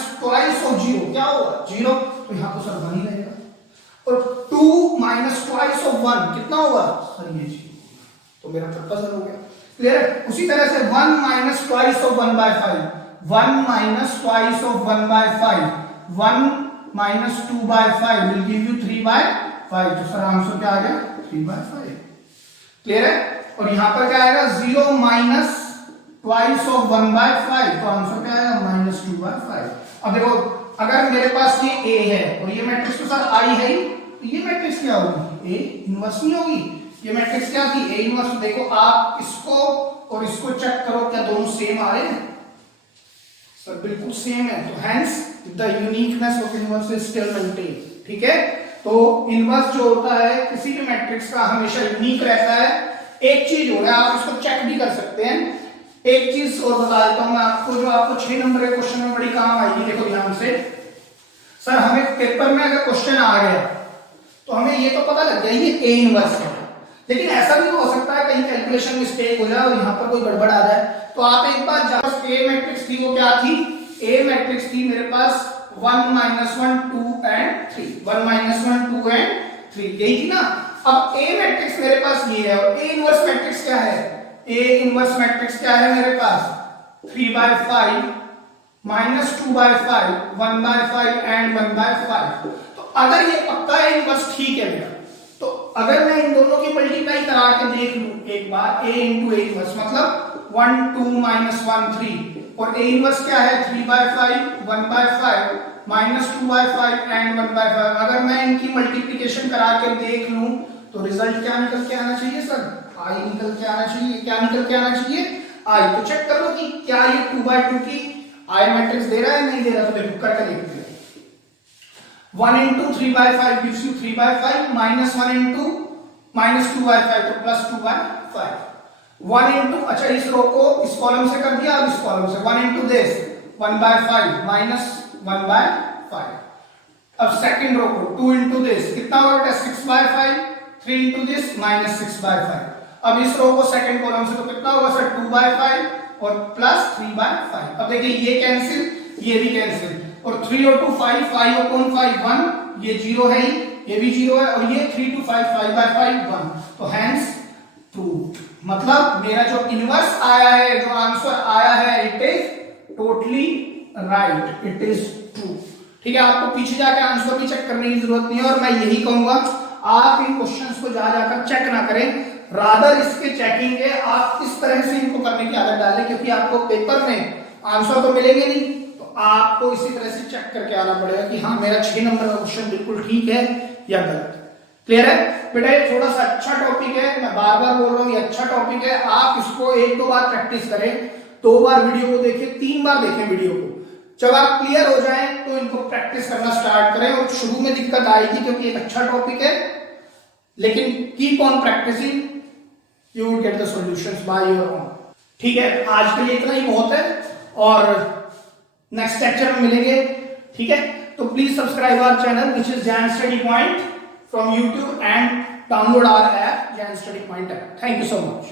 - ट्वाइस ऑफ 0 क्या होगा 0, तो यहां तो सर 1 ही रहेगा, और 2 - ट्वाइस ऑफ 1 कितना होगा सर ये 0, तो मेरा पर्पस हो गया। क्लियर है? उसी तरह से 1 - twice of 1/5, 1 - twice of 1/5, 1 - 2/5 will give you 3/5, तो सर आंसर क्या आ गया 3/5। क्लियर है? और यहां पर क्या आएगा 0 - ट्वाइस ऑफ 1/5, तो आंसर क्या आएगा -2/5। अब देखो अगर मेरे पास ये A है और ये मैट्रिक्स तो सर I है ही, तो ये मैट्रिक्स क्या होगी, A इनवर्स नहीं होगी, ये मैट्रिक्स क्या थी A इनवर्स। देखो आप इसको और इसको चेक करो, क्या दोनों सेम आ रहे हैं सर, बिल्कुल सेम है, तो hence the uniqueness of inverse is still maintain. ठीक है, तो इनवर्स जो होता है किसी भी मैट्रिक्स का हमेशा यूनिक रहता है। एक चीज हो रहा है, आप इसको चेक भी कर सकते हैं, एक चीज और बता देता हूं मैं आपको, जो आपको 6 नंबर के क्वेश्चन में बड़ी काम आएगी। देखो ध्यान से सर, हमें पेपर में अगर क्वेश्चन आ गया तो हमें ये तो पता लग गया ये A इनवर्स है, लेकिन ऐसा भी तो हो सकता है कहीं कैलकुलेशन मिस्टेक हो जाए और यहाँ पर कोई गड़बड़ आ जाए, तो आप एक बार जहां A मैट्रिक्स थी वो क्या थी, A मैट्रिक्स थी मेरे पास 1 - 1 2 and 3, 1 - 1 2 and 3, यही थी ना। अब A मैट्रिक्स मेरे पास ये है, और A इनवर्स मैट्रिक्स क्या है, A इनवर्स मैट्रिक्स क्या है मेरे पास 3/5 -2/5 1/5 and 1/5। तो अगर ये पक्का है इनवर्स ठीक है मेरा, तो अगर मैं इन दोनों की मल्टीप्लाई करा के देख लूं एक बार, A into A इनवर्स मतलब 1 2 - 1 3, और A इनवर्स क्या है 3/5 1/5 -2/5 एंड 1/5। अगर मैं इनकी मल्टीप्लिकेशन करा के देख लूं तो रिजल्ट क्या निकल के आना चाहिए सर? आई निकल के आना चाहिए। क्या निकल के आना चाहिए? आई। तो चेक कर लो कि क्या ये 2/2 की आई मैट्रिक्स दे रहा है, नहीं दे रहा। तो देखो करके देखते हैं। 1 into 3/5 gives you 3/5, -1 into -2/5 तो +2/5। 1 into, अच्छा इस रो को इस कॉलम से कर दिया, अब इस कॉलम से 1 into this 1/5 -1/5। अब सेकंड रो को 2 into this कितना होगा? 6/5। 3 into this -6/5। अब इस रो को सेकंड कॉलम से तो कितना होगा सर? 2/5 और +3/5। अब देखिए ये कैंसिल, ये भी कैंसिल, और 3 और 2 5, 5 और 5 1, ये 0 है ही, ये भी 0 है, और ये 3 to 5 5/5 1। तो हैंस प्रूव्ड। मतलब मेरा जो इनवर्स आया है, जो आंसर आया है, it is totally right, it is true. ठीक है, आपको पीछे जाकर आंसर भी चेक करने की जरूरत नहीं है, और मैं यही कहूंगा आप इन क्वेश्चंस को जा जाकर चेक ना करें, रादर इसके चेकिंग के आप इस तरह से इनको करने की आदत डालें, क्योंकि आपको पेपर में आंसर तो मिलेंगे नहीं, तो आपको इसी तरह से चेक करके आना पड़ेगा कि हाँ मेरा 6 नंबर का क्वेश्चन बिल्कुल ठीक है या गलत। क्लियर है बेटा? ये थोड़ा सा अच्छा टॉपिक है, मैं बार बार बोल रहा हूँ, ये अच्छा टॉपिक है। आप इसको 1-2 बार प्रैक्टिस करें, 2 बार वीडियो को देखें, 3 बार देखें वीडियो को। जब आप क्लियर हो जाएं तो इनको प्रैक्टिस करना स्टार्ट करें। और शुरू में दिक्कत आएगी क्योंकि एक अच्छा टॉपिक है, लेकिन keep on practising, you will get the solutions by your own. ठीक है, आज के लिए इतना ही बहुत है, और नेक्स्ट लेक्चर में मिलेंगे। ठीक है, तो please subscribe our channel which is Jain study point from YouTube and download our app, Jan Study Point app. Thank you so much.